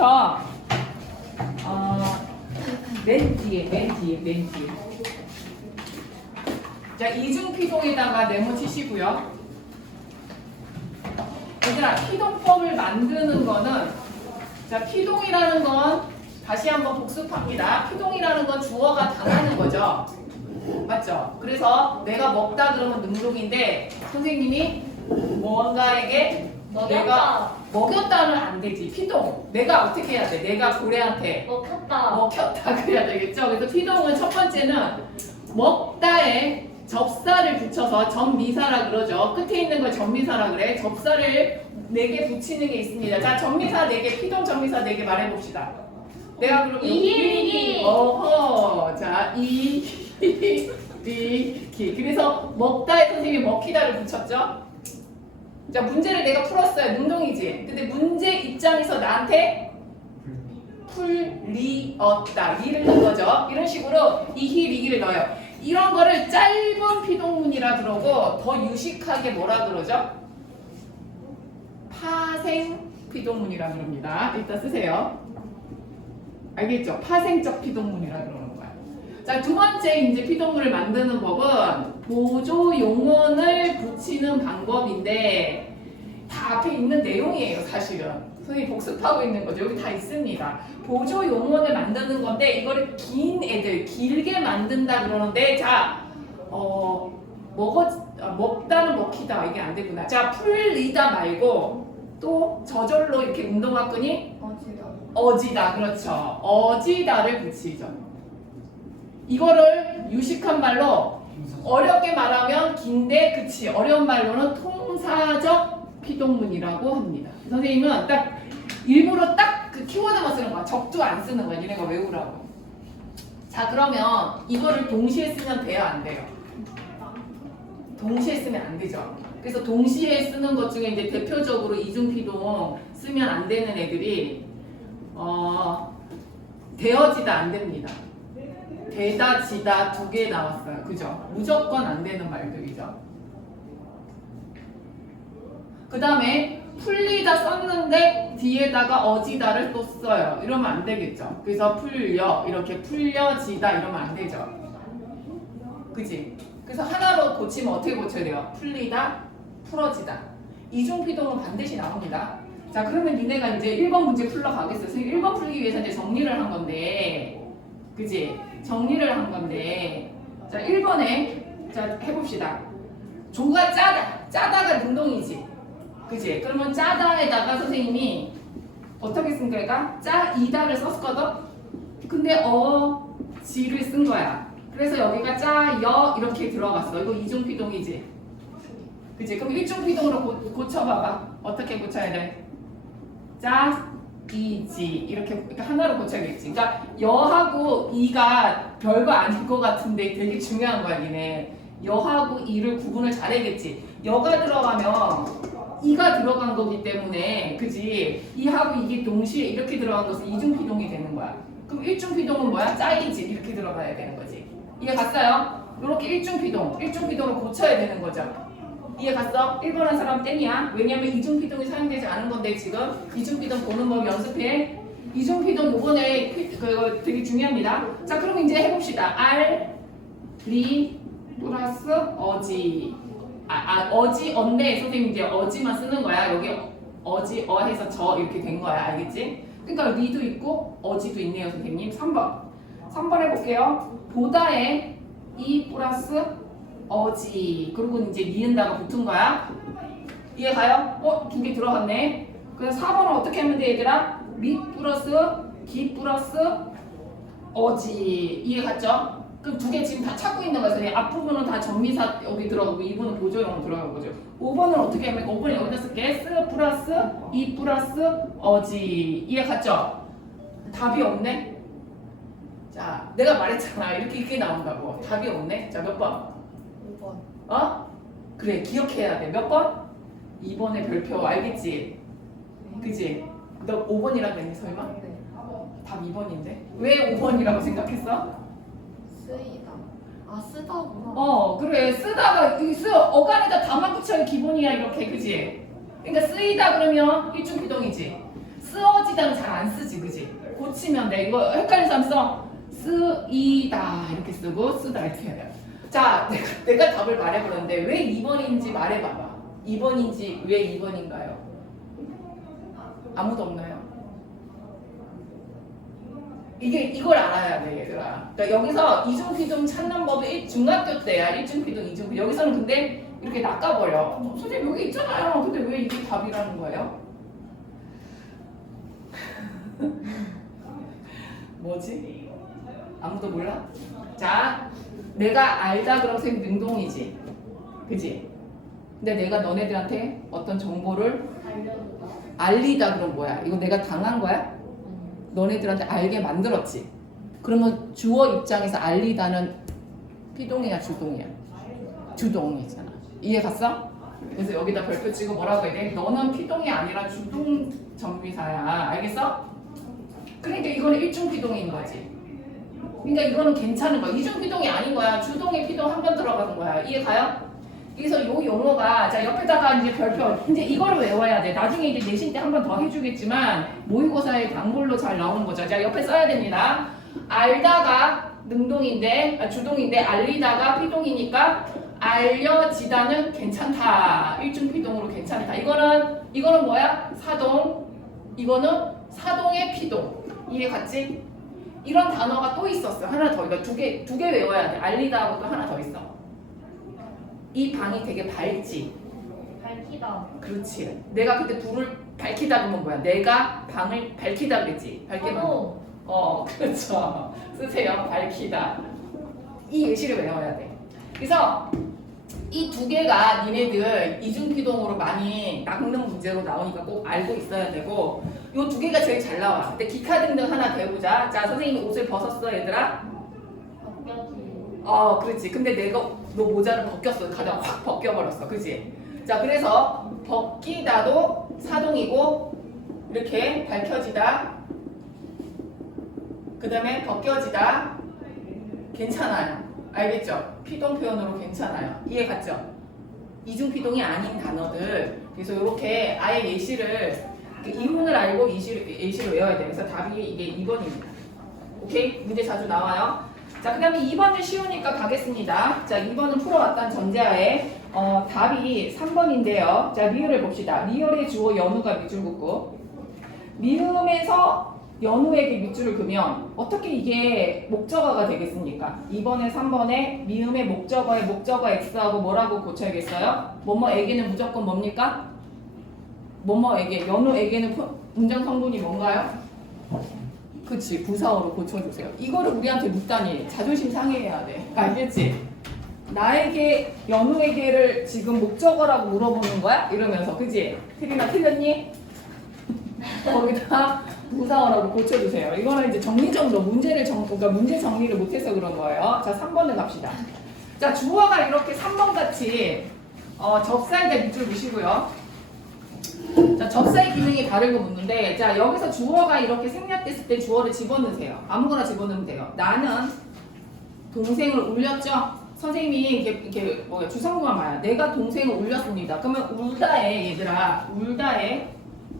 여기서부터 맨 뒤에. 자, 이중피동에다가 네모 치시고요. 얘들아, 피동법을 만드는 거는, 자, 피동이라는 건 다시 한번 복습합니다. 피동이라는 건 주어가 당하는 거죠. 맞죠? 그래서 내가 먹다 그러면 능동인데 선생님이 뭔가에게 내가 먹였다는 안 되지. 피동. 내가 어떻게 해야 돼? 내가 고래한테 먹혔다 그래야 되겠죠? 그래서 피동은 첫 번째는 먹다에 접사를 붙여서 접미사라 그러죠. 끝에 있는 걸 접미사라 그래. 접사를 4개 붙이는 게 있습니다. 자, 접미사 4개, 피동 접미사 4개 말해봅시다. 내가 그러면 이기. 어허. 자, 이기. 그래서 먹다에 선생님이 먹히다를 붙였죠. 자, 문제를 내가 풀었어요. 능동이지. 근데 문제 입장에서 나한테 풀리었다. 리를 넣은 거죠. 이런 식으로 이히 리기를 넣어요. 이런 거를 짧은 피동문이라 그러고 더 유식하게 뭐라 그러죠? 파생 피동문이라 그럽니다. 일단 쓰세요. 알겠죠? 파생적 피동문이라 그러는 거야. 자, 두 번째 이제 피동문을 만드는 법은 보조 용언을 붙이는 방법인데 다 앞에 있는 내용이에요, 사실은. 선생님이 복습하고 있는 거죠. 여기 다 있습니다. 보조 용언을 만드는 건데 이거를 긴 애들, 길게 만든다 그러는데 자, 먹다는 먹히다 이게 안 되구나. 자, 풀리다 말고 또 저절로 이렇게 운동화 끈이 어지다. 그렇죠. 어지다를 붙이죠. 이거를 유식한 말로 어렵게 말하면 긴데 그치 어려운 말로는 통사적 피동문이라고 합니다. 선생님은 딱 일부러 딱 그 키워드만 쓰는 거야. 적도 안 쓰는 거야. 니네가 외우라고. 자, 그러면 이거를 동시에 쓰면 돼요, 안 돼요? 동시에 쓰면 안 되죠. 그래서 동시에 쓰는 것 중에 이제 대표적으로 이중피동 쓰면 안 되는 애들이 되어지다 안 됩니다. 되다 지다 2개 나왔어요. 그죠? 무조건 안 되는 말들이죠. 그 다음에 풀리다 썼는데 뒤에다가 어지다를 또 써요. 이러면 안 되겠죠. 그래서 풀려 이렇게 풀려지다 이러면 안 되죠. 그지? 그래서 하나로 고치면 어떻게 고쳐야 돼요? 풀리다, 풀어지다. 이중피동은 반드시 나옵니다. 자, 그러면 니네가 이제 1번 문제 풀러 가겠어요. 선생님 1번 풀기 위해서 이제 정리를 한 건데, 그지? 정리를 한 건데, 자, 1번에 자 해봅시다. 조가 짜다. 짜다가 능동이지. 그지? 그러면 짜다에다가 선생님이 어떻게 쓴 거야? 짜이다를 썼거든? 근데 지를 쓴 거야. 그래서 여기가 짜여 이렇게 들어갔어. 이거 이중피동이지? 그지? 그럼 일중피동으로 고쳐봐봐. 어떻게 고쳐야 돼? 이지 이렇게 하나로 고쳐야겠지. 그러니까 여하고 이가 별거 아닌 것 같은데 되게 중요한 거야, 니네. 여하고 이를 구분을 잘해야겠지. 여가 들어가면 이가 들어간 거기 때문에, 그지? 이하고 이게 동시에 이렇게 들어간 것은 이중피동이 되는 거야. 그럼 일중피동은 뭐야? 짜이지 이렇게 들어가야 되는 거지. 이해 갔어요? 이렇게 일중피동으로 고쳐야 되는 거죠. 이해 갔어? 1번 한 사람 땡이야. 왜냐면 이중피동이 사용되지 않은 건데 지금 이중피동 보는 법 연습해. 이중피동 요번에 그거 되게 중요합니다. 자, 그럼 이제 해봅시다. 리 플러스 어지. 어지언데 선생님 이제 어지만 쓰는 거야. 여기 어지어 해서 저 이렇게 된 거야. 알겠지? 그러니까 리도 있고 어지도 있네요, 선생님. 3번 해볼게요. 보다에 이 플러스 어지. 그리고 이제 니은다가 붙은 거야. 이해 가요? 2개 들어갔네. 그래서 4번은 어떻게 하면 돼, 얘들아? 리 플러스 기 플러스 어지. 이해 갔죠? 그럼 2개 지금 다 찾고 있는 거예요. 앞부분은 다 전미사 여기 들어가고 2번은 보조용으로 들어가는 거죠. 5번은 어떻게 하면 5번은 여기다 쓸게. 스 플러스 이 플러스 어지. 이해 갔죠? 답이 없네. 자, 내가 말했잖아. 이렇게 나온다고. 답이 없네. 자, 몇 번? 5번. 그래, 기억해야 돼. 몇 번? 2번의 별표. 알겠지? 그지? 너 5번이라고 했니, 설마? 네. 답 2번인데? 왜 5번이라고 생각했어? 쓰이다. 쓰다구나. 그래. 쓰다가 어간에다 다만 붙여야 기본이야, 이렇게. 그지? 그러니까 쓰이다 그러면 일중피동이지. 쓰어지다는 잘 안 쓰지. 고치면 돼. 이거 헷갈린 사람 써. 쓰이다 이렇게 쓰고 쓰다 이렇게 해야 돼요. 자, 내가 답을 말해보는데 왜 2번인지 말해봐봐. 2번인지 왜 2번인가요? 아무도 없나요? 이걸 알아야 돼, 얘들아. 그러니까 여기서 이중피동 찾는 법이 중학교 때야. 일중피동, 이중피동. 여기서는 근데 이렇게 낚아버려. 선생님 여기 있잖아요. 근데 왜 이게 답이라는 거예요? 뭐지? 아무도 몰라? 자, 내가 알다 그럼 선생님 능동이지. 그지? 근데 내가 너네들한테 어떤 정보를 알려주다. 알리다 그럼 뭐야? 이거 내가 당한 거야? 너네들한테 알게 만들었지. 그러면 주어 입장에서 알리다는 피동이야, 주동이야? 주동이잖아. 이해 갔어? 그래서 여기다 별표 치고 뭐라고 해야 돼? 너는 피동이 아니라 주동 전미사야. 알겠어? 그러니까 이거는 일중 피동인 거지. 그러니까 이거는 괜찮은 거야. 이중 피동이 아닌 거야. 주동의 피동 한 번 들어가는 거야. 이해 가요? 그래서 요 용어가 자 옆에다가 이제 별표 이제 이거를 외워야 돼. 나중에 이제 내신 때 한 번 더 해주겠지만 모의고사의 단골로 잘 나오는 거죠. 자 옆에 써야 됩니다. 알다가 능동인데 주동인데 알리다가 피동이니까 알려지다는 괜찮다. 일중 피동으로 괜찮다. 이거는 뭐야? 사동. 이거는 사동의 피동. 이해 갔지? 이런 단어가 또 있었어. 하나 더. 이거 두 개 외워야 돼. 알리다하고 또 하나 더 있어. 이 방이 되게 밝지. 밝히다. 그렇지. 내가 그때 불을 밝히다 그러면 뭐야? 내가 방을 밝히다 그랬지. 밝게 방. 그렇죠. 쓰세요. 밝히다. 이 예시를 외워야 돼. 그래서 이 두 개가 니네들 이중피동으로 많이 낚는 문제로 나오니까 꼭 알고 있어야 되고 요 두 개가 제일 잘 나와. 근데 기타 등등 하나 배우자. 자, 선생님이 옷을 벗었어, 얘들아? 벗겨지. 그렇지. 근데 내가 너 모자를 벗겼어. 가장 확 벗겨버렸어. 그치? 자, 그래서 벗기다도 사동이고 이렇게 밝혀지다 그 다음에 벗겨지다 괜찮아요. 알겠죠? 피동 표현으로 괜찮아요. 이해 갔죠? 이중피동이 아닌 단어들 그래서 이렇게 아예 예시를 이문을 알고 예시를 외워야 돼요. 그래서 답이 이게 2번입니다. 오케이? 문제 자주 나와요. 자, 그 다음에 2번은 쉬우니까 가겠습니다. 자, 2번은 풀어왔던 전제하에 답이 3번인데요. 자, 리을을 봅시다. 리을의 주어 연우가 밑줄 긋고 미음에서 연우에게 밑줄을 그면 어떻게 이게 목적어가 되겠습니까? 2번에 3번에 미음의 목적어에 목적어 X하고 뭐라고 고쳐야겠어요? 뭐뭐에게는 무조건 뭡니까? 뭐뭐에게, 연우에게는 문장 성분이 뭔가요? 그치, 부사어로 고쳐주세요. 이거를 우리한테 묻다니 자존심 상해야 돼. 알겠지? 나에게, 연우에게를 지금 목적어라고 물어보는 거야? 이러면서, 그치? 틀리나 틀렸니? 거기다 부사어라고 고쳐주세요. 이거는 이제 정리정도, 그러니까 문제 정리를 못해서 그런 거예요. 자, 3번을 갑시다. 자, 주어가 이렇게 3번 같이 접사에다 밑줄 그시고요. 자, 접사의 기능이 다르고 묻는데, 자, 여기서 주어가 이렇게 생략됐을 때 주어를 집어넣으세요. 아무거나 집어넣으면 돼요. 나는 동생을 울렸죠? 선생님이 이렇게 주성구가 말이야. 내가 동생을 울렸습니다. 그러면 울다에, 얘들아, 울다에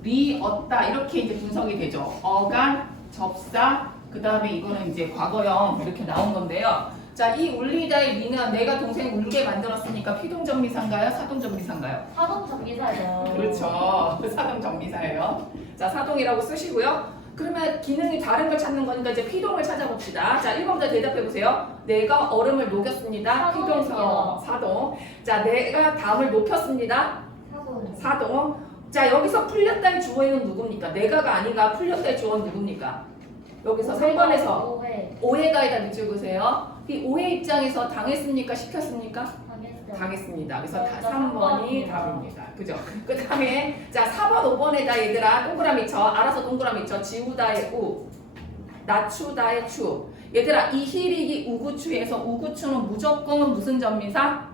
리었다 이렇게 이제 분석이 되죠. 어간, 접사, 그 다음에 이거는 이제 과거형 이렇게 나온 건데요. 자, 이 울리다의 리는 내가 동생 울게 만들었으니까 피동전미사인가요? 사동전미사인가요? 사동전미사죠. 그렇죠. 사동전미사예요. 자, 사동이라고 쓰시고요. 그러면 기능이 다른 걸 찾는 거니까 이제 피동을 찾아봅시다. 자, 1번부터 대답해 보세요. 내가 얼음을 녹였습니다. 피동서 사동. 자, 내가 담을 높였습니다. 사동. 자, 여기서 풀렸다의 주어는 누굽니까? 내가가 아니가 풀렸다의 주어는 누굽니까? 여기서 3번에서 오해가에다 밑줄 그으세요. 이 오해 입장에서 당했습니까? 시켰습니까? 당했습니다. 그래서 3번이 답입니다. 그죠? 그 다음에 자 4번, 5번에다 얘들아 동그라미 쳐. 알아서 동그라미 쳐. 지우다의 우, 낮추다의 추. 얘들아 이 히리기 우구추에서 우구추는 무조건 무슨 전미사?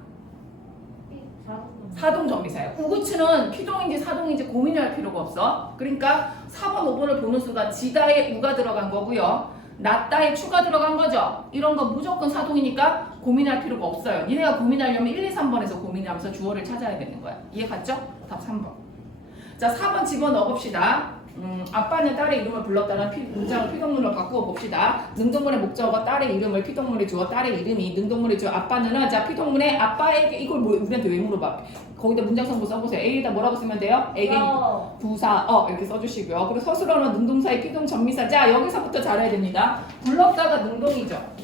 사동전미사예요. 우구추는 피동인지 사동인지 고민할 필요가 없어. 그러니까 4번, 5번을 보는 순간 지다에 우가 들어간 거고요. 낮다에 추가 들어간 거죠. 이런 거 무조건 사동이니까 고민할 필요가 없어요. 니네가 고민하려면 1, 2, 3번에서 고민하면서 주어를 찾아야 되는 거야. 이해 갔죠? 답 3번. 자, 4번 집어넣어 봅시다. 아빠는 딸의 이름을 불렀다는 문장을 피동문으로 바꾸어 봅시다. 능동문의 목적어 딸의 이름을 피동문에 주어 딸의 이름이 능동문에 주어 아빠는 자 피동문에 아빠에게 이걸 뭐 우리한테 왜 물어봐? 거기다 문장성분 써보세요. A에다 뭐라고 쓰면 돼요? 에게 부사 이렇게 써주시고요. 그리고 서술어는 능동사의 피동 전미사. 자 여기서부터 잘해야 됩니다. 불렀다가 능동이죠.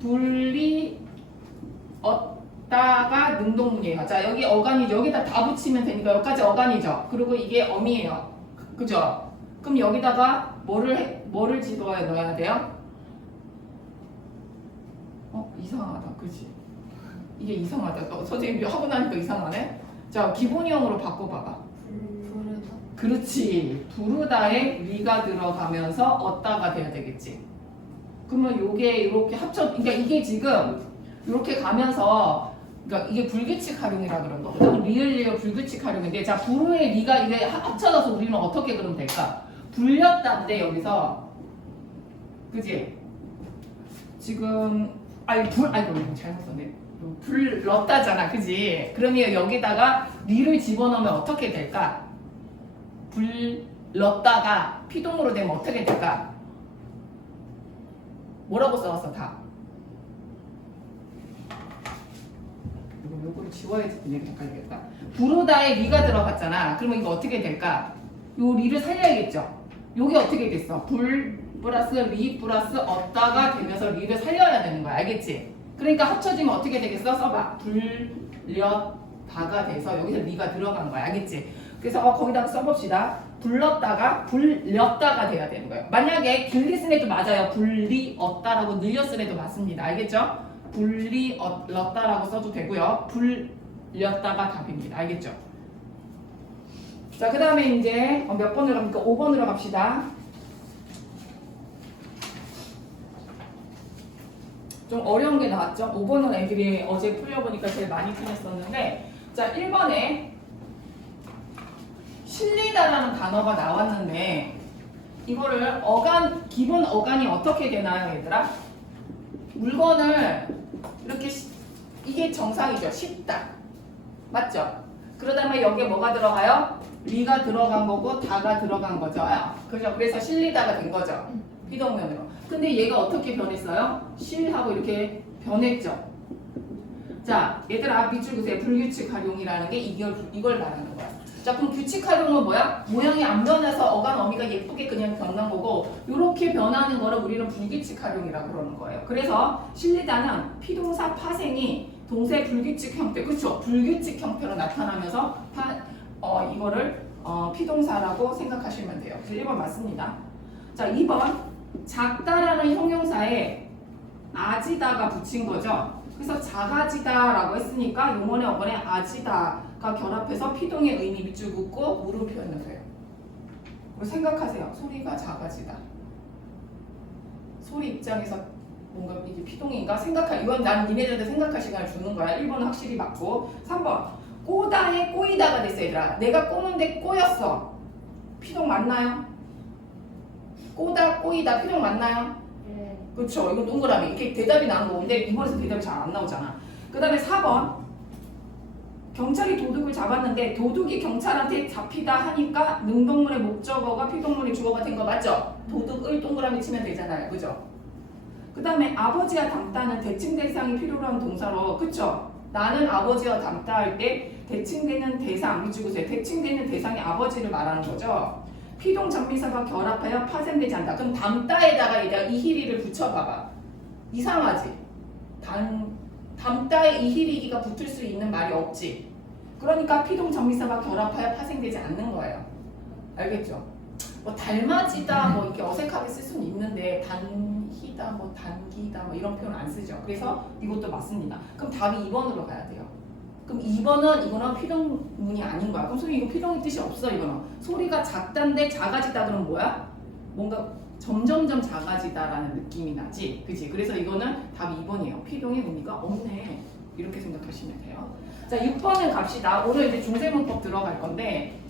불리었다가 능동문이에요. 자 여기 어간이죠. 여기다 다 붙이면 되니까 여기까지 어간이죠. 그리고 이게 어미예요. 그죠? 그럼 여기다가 뭐를 집어야 넣어야 돼요? 이상하다. 그치? 이게 이상하다. 선생님이 하고 나니까 이상하네. 자 기본형으로 바꿔봐봐. 부르다. 그렇지. 부르다에 리가 들어가면서 얻다가 돼야 되겠지. 그러면 요게 이렇게 그러니까 이게 지금 이렇게 가면서 그러니까 이게 불규칙 활용이라 그런 거거든. 리을 불규칙 활용인데 자 부르의 리가 이게 합쳐져서 우리는 어떻게 그러면 될까? 불렸다인데 여기서 그지? 지금 이거 잘못 썼네. 불렀다잖아, 그지? 그러면 여기다가 리를 집어넣으면 어떻게 될까? 불렀다가 피동으로 되면 어떻게 될까? 뭐라고 써왔어 다? 요거를 지워야지 얘기 헷갈리겠다. 부르다에 리가 들어갔잖아. 그러면 이거 어떻게 될까? 요 리를 살려야겠죠? 요게 어떻게 됐어? 불 플러스 리 플러스 얻다가 되면서 리를 살려야 되는 거야. 알겠지? 그러니까 합쳐지면 어떻게 되겠어? 써봐. 불렸다가 돼서 여기서 리가 들어간 거야. 알겠지? 그래서 거기다가 써봅시다. 불렀다가 불렸다가 돼야 되는 거예요. 만약에 길리 쓴 애도 맞아요. 불리었다라고 늘려 쓴 애도 맞습니다. 알겠죠? 불리었다라고 써도 되고요. 불렸다가 답입니다. 알겠죠? 자, 그 다음에 이제 몇 번으로 갑니까? 5번으로 갑시다. 좀 어려운 게 나왔죠? 5번은 애들이 어제 풀려보니까 제일 많이 틀렸었는데 자, 1번에 실리다라는 단어가 나왔는데 이거를 기본 어간이 어떻게 되나요, 얘들아? 물건을 이렇게 이게 정상이죠. 씹다. 맞죠? 그러다면 여기에 뭐가 들어가요? 리가 들어간 거고 다가 들어간 거죠. 그죠? 그래서 실리다가 된 거죠. 피동면으로. 근데 얘가 어떻게 변했어요? 실하고 이렇게 변했죠. 자, 얘들아 밑줄 그세요. 불규칙 활용이라는 게 이걸 말하는 거야. 자, 그럼 규칙 활용은 뭐야? 모양이 안 변해서 어간 어미가 예쁘게 그냥 변한 거고 이렇게 변하는 거를 우리는 불규칙 활용이라고 그러는 거예요. 그래서 실리다는 피동사 파생이 동사의 불규칙 형태, 그렇죠? 불규칙 형태로 나타나면서 이거를 피동사라고 생각하시면 돼요. 그래서 1번 맞습니다. 자, 2번 작다라는 형용사에 아지다가 붙인 거죠. 그래서 작아지다라고 했으니까 용언의 어간에 아지다가 결합해서 피동의 의미 밑줄 긋고 무로 표현을 해요. 생각하세요. 소리가 작아지다. 소리 입장에서 뭔가 이게 피동인가? 이건 난 니네들한테 생각할 시간을 주는 거야. 1번은 확실히 맞고. 3번 꼬다에 꼬이다가 됐어. 얘들아 내가 꼬는데 꼬였어. 피동 맞나요? 꼬다 꼬이다 피동 맞나요? 네. 그렇죠. 이거 동그라미 이렇게 대답이 나온 거인데 이번에서 대답이 잘 안 나오잖아. 그 다음에 4번 경찰이 도둑을 잡았는데 도둑이 경찰한테 잡히다 하니까 능동문의 목적어가 피동문의 주어가 된 거 맞죠? 도둑을 동그라미 치면 되잖아요. 그죠? 그 다음에 아버지와 닮다는 대칭 대상이 필요로 한 동사로 그쵸? 나는 아버지와 닮다 할 때 대칭되는 대상 밑줄그세요. 대칭되는 대상이 아버지를 말하는 거죠. 피동 전미사가 결합하여 파생되지 않는다. 그럼 닮다에다가 이히리를 붙여봐봐. 이상하지? 닮다에 이히리기가 붙을 수 있는 말이 없지. 그러니까 피동 전미사가 결합하여 파생되지 않는 거예요. 알겠죠? 뭐 닮아지다 뭐 이렇게 어색하게 쓸 수는 있는데 단히다 뭐 단기다 뭐 이런 표현 안 쓰죠. 그래서 이것도 맞습니다. 그럼 답이 2번으로 가야 돼요. 그럼 2번은 이거는 피동문이 아닌 거야. 그럼 소리 이거 피동의 뜻이 없어. 이거는 소리가 작다인데 작아지다 그러면 뭐야? 뭔가 점점점 작아지다라는 느낌이 나지. 그치? 그래서 이거는 답이 2번이에요. 피동의 의미가 없네. 이렇게 생각하시면 돼요. 자, 6번을 갑시다. 오늘 이제 중세문법 들어갈 건데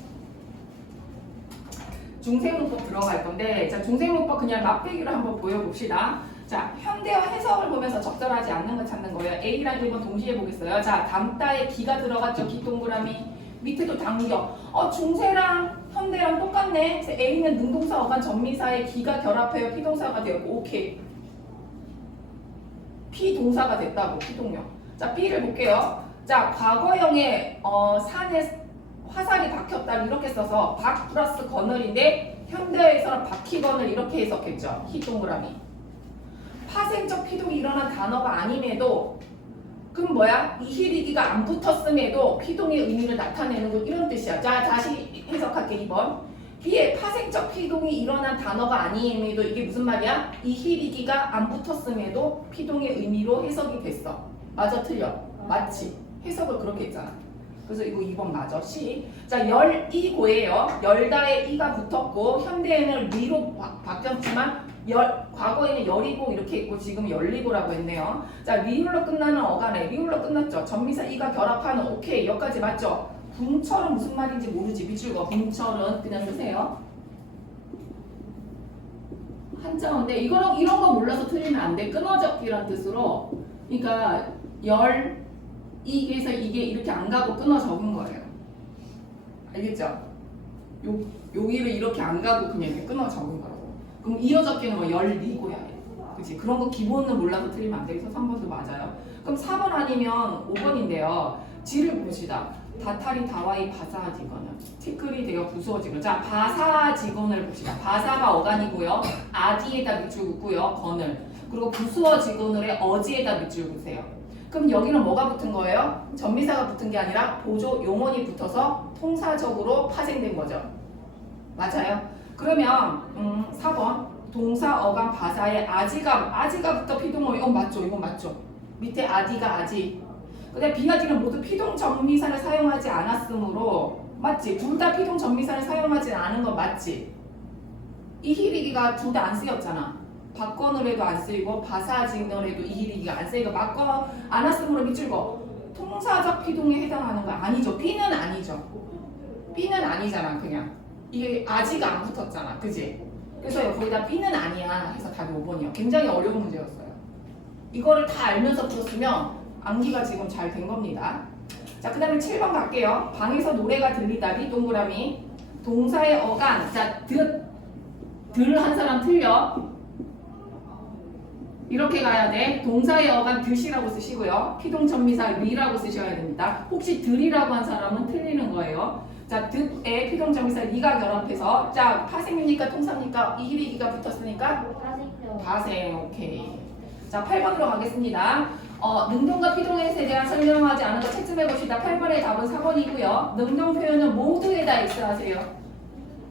자, 중세문법 그냥 맛배기로 한번 보여봅시다. 자, 현대어 해석을 보면서 적절하지 않는 걸 찾는 거예요. A랑 1번 동시에 보겠어요. 자, 담다에 기가 들어갔죠. 기 동그라미. 밑에도 당겨. 중세랑 현대 현대랑 똑같네. 그래서 A는 능동사 어간 전미사에 B가 결합해요. 피동사가 되었고 오케이. 피동사가 됐다고 피동명. 자 B를 볼게요. 자 과거형에 산에 화살이 박혔다 이렇게 써서 박 플러스 거늘인데 현대에서는 박히거늘 이렇게 해석했죠. 히 동그라미. 파생적 피동이 일어난 단어가 아님에도 그럼 뭐야? 이히리기가 안 붙었음에도 피동의 의미를 나타내는 거 이런 뜻이야. 자 다시 해석할게 2번. B의 파생적 피동이 일어난 단어가 아님에도 이게 무슨 말이야? 이히리기가 안 붙었음에도 피동의 의미로 해석이 됐어. 맞아 틀려? 맞지? 해석을 그렇게 했잖아. 그래서 이거 2번 맞아. C. 자 열이고예요. 열다에 이가 붙었고 현대에는 리로 바뀌었지만 과거에는 열이고 이렇게 있고 지금 열리고라고 했네요. 자 리을로 끝나는 어간에 리을로 끝났죠. 전미사 이가 결합하는 오케이 여기까지 맞죠? 분철은 무슨 말인지 모르지 미줄거. 분철은 그냥 쓰세요. 한자어인데 이런 거 몰라서 틀리면 안 돼. 끊어졌기란 뜻으로. 그러니까 이에서 이게 이렇게 안 가고 끊어 적은 거예요. 알겠죠? 여기를 이렇게 안 가고 그냥 이렇게 끊어 적은 거라고. 그럼 이어적기는 뭐 열리고야 해. 그치? 그런 거 기본은 몰라서 틀리면 안 돼. 그래서 3번도 맞아요. 그럼 4번 아니면 5번인데요. 지를 봅시다. 다탈이 다와이 바사지거는 티끌이 되어 부수어지고. 자 바사지건을 봅시다. 바사가 어간이고요. 아디에다 밑줄 긋고요. 건을. 그리고 부수어지건을의 어지에다 밑줄 긋으세요. 그럼 여기는 뭐가 붙은 거예요? 전미사가 붙은 게 아니라 보조 용언이 붙어서 통사적으로 파생된 거죠. 맞아요? 그러면 4번 동사 어감 바사에 아지가 붙어 피동어이 맞죠? 이거 맞죠? 밑에 아디가 아지. 근데 B아지는 모두 피동 전미사를 사용하지 않았으므로 맞지? 둘 다 피동 전미사를 사용하지 않은 건 맞지? 이히리기가 둘 다 안 쓰였잖아. 바꿔놓으래도 안 쓰이고 바사지너래도 이히리기가 안 쓰이고 바꿔 안 왔으므로 밑줄거 통사적 피동에 해당하는 거 아니죠. B는 아니죠. B는 아니잖아. 그냥 이게 아지가 안 붙었잖아. 그지? 그래서 거기다 B는 아니야 해서 답이 5번이요. 굉장히 어려운 문제였어요. 이거를 다 알면서 풀었으면 암기가 지금 잘 된 겁니다. 자 그 다음에 7번 갈게요. 방에서 노래가 들리다리 동그라미 동사의 어간. 자 들 한 사람 틀려. 이렇게 가야 돼. 동사의 어간 드시라고 쓰시고요. 피동전미사 리라고 쓰셔야 됩니다. 혹시 들이라고 한 사람은 틀리는 거예요. 자, 득에 피동전미사 리가 결합해서 자, 파생입니까? 통사입니까? 이히리기가 붙었으니까 파생표. 파생. 오케이. 자, 8번으로 가겠습니다. 능동과 피동에 대한 설명하지 않은 거 채점해 봅시다. 8번의 답은 4번이고요. 능동 표현은 모두에다 X 하세요.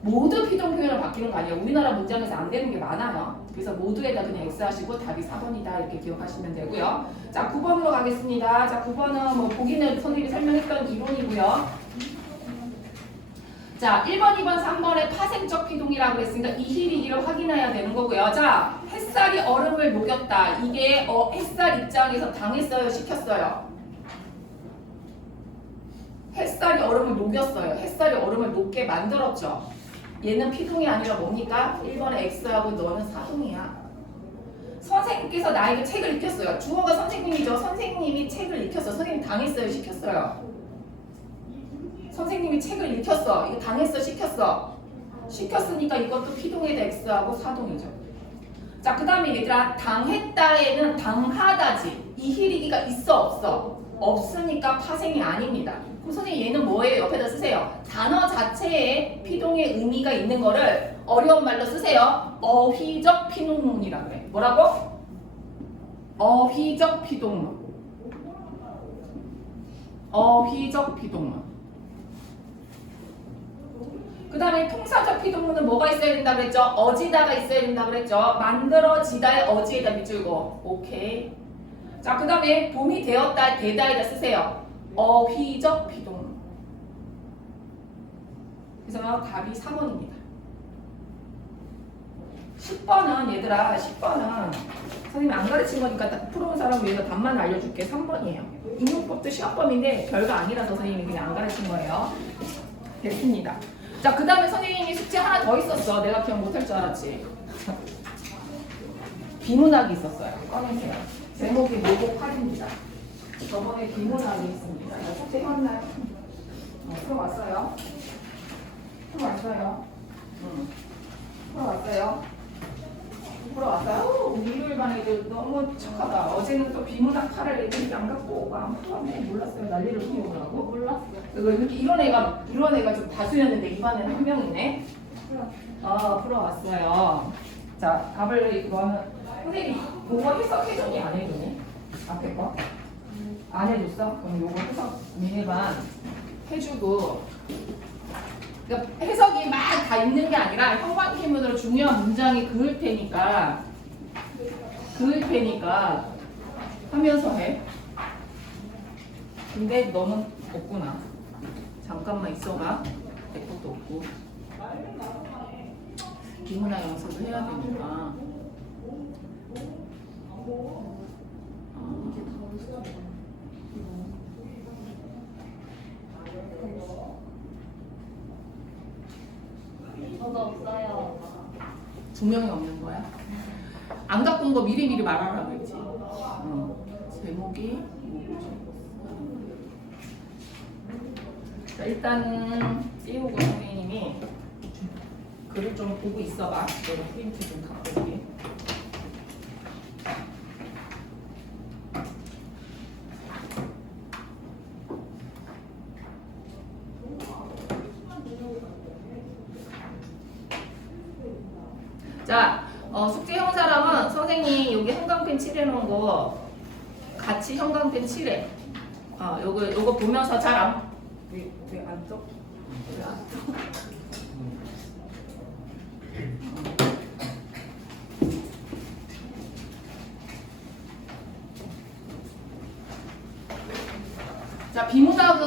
모두 피동 표현을 바뀌는 거 아니에요. 우리나라 문장에서 안 되는 게 많아요. 그래서 모두에다 그냥 X 하시고 답이 4번이다 이렇게 기억하시면 되고요. 자 9번으로 가겠습니다. 자 9번은 뭐 보기는 선생님이 설명했던 이론이고요. 자 1번, 2번, 3번의 파생적 피동이라고 그랬으니까 이히리기를 확인해야 되는 거고요. 자 햇살이 얼음을 녹였다. 이게 햇살 입장에서 당했어요? 시켰어요? 햇살이 얼음을 녹였어요. 햇살이 얼음을 녹게 만들었죠. 얘는 피동이 아니라 뭡니까? 1번에 X하고 너는 사동이야. 선생님께서 나에게 책을 익혔어요. 주어가 선생님이죠. 선생님이 책을 익혔어. 선생님 당했어요? 시켰어요? 선생님이 책을 익혔어. 이거 당했어? 시켰어? 시켰으니까 이것도 피동에다 X하고 사동이죠. 자, 그 다음에 얘들아 당했다에는 당하다지. 이히리기가 있어 없어? 없으니까 파생이 아닙니다. 그럼 선생님 얘는 뭐예요? 옆에다 쓰세요. 단어 자체에 피동의 의미가 있는 거를 어려운 말로 쓰세요. 어휘적 피동문이라고 그래. 뭐라고? 어휘적 피동문. 어휘적 피동문. 그 다음에 통사적 피동문은 뭐가 있어야 된다 그랬죠? 어지다가 있어야 된다 그랬죠? 만들어지다의 어지에다 밑줄고. 오케이. 자, 그 다음에 봄이 되었다, 되다에다 쓰세요. 어휘적 피동문. 그래서 답이 4번입니다. 10번은 얘들아 10번은 선생님이 안 가르친 거니까 풀어온 사람 위해서 답만 알려줄게. 3번이에요. 인용법도 시험범인데 별거 아니라서 선생님이 그냥 안 가르친 거예요. 됐습니다. 자, 그 다음에 선생님이 숙제 하나 더 있었어. 내가 기억 못할 줄 알았지. 비문학이 있었어요. 꺼내세요. 제목이 모고 8입니다. 저번에 비문학이 있습니다. 숙제 해왔나요? 풀어왔어요. 풀어왔어요. 풀어왔어요. 풀어왔어요. 우리 일요일 반 애들 너무 착하다. 어제는 또 비문학 칼을 애들이 안 갖고 오고 안 풀었네. 몰랐어요. 난리를 피우더라고. 몰랐어. 이렇게 이런 애가 좀 다수였는데 이반에는 한 명이네. 풀어왔어요. 자, 답을 이거는 선생님이 그거 해석해주니 안 해주니? 앞에 거? 안 해줬어? 그럼 요거 해석 미니반 해주고, 그러니까 해석이 막 다 있는 게 아니라 형광펜으로 중요한 문장이 그을 테니까 하면서 해. 근데 너는 없구나. 잠깐만 있어봐. 내 것도 없고. 비문화 영서도 해야 되니까. 저도 없어요. 두 명이 없는 거야? 안 갖고 온 거 미리미리 말하라고 했지. 제목이 자, 일단은 띄우고 선생님이 글을 좀 보고 있어봐. 내가 프린트 좀 갖고 올게. 자, 숙제 형 사람은 선생님 여기 형광펜 칠해놓은 거 같이 형광펜 칠해. 요거 보면서 잘 안, 왜안 떠? 왜안 떠? 자, 비문학은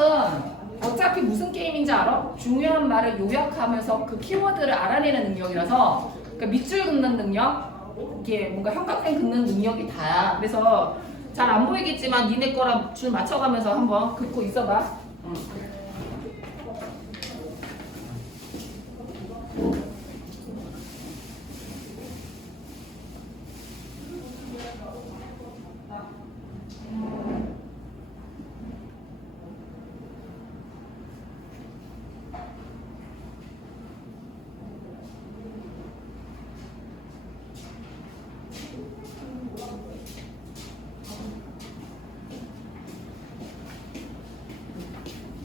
어차피 무슨 게임인지 알아? 중요한 말을 요약하면서 그 키워드를 알아내는 능력이라서, 그러니까 밑줄 긋는 능력, 이게 뭔가 형광펜 긋는 능력이 다야. 그래서 잘 안 보이겠지만 니네 거랑 줄 맞춰가면서 한번 긋고 있어봐.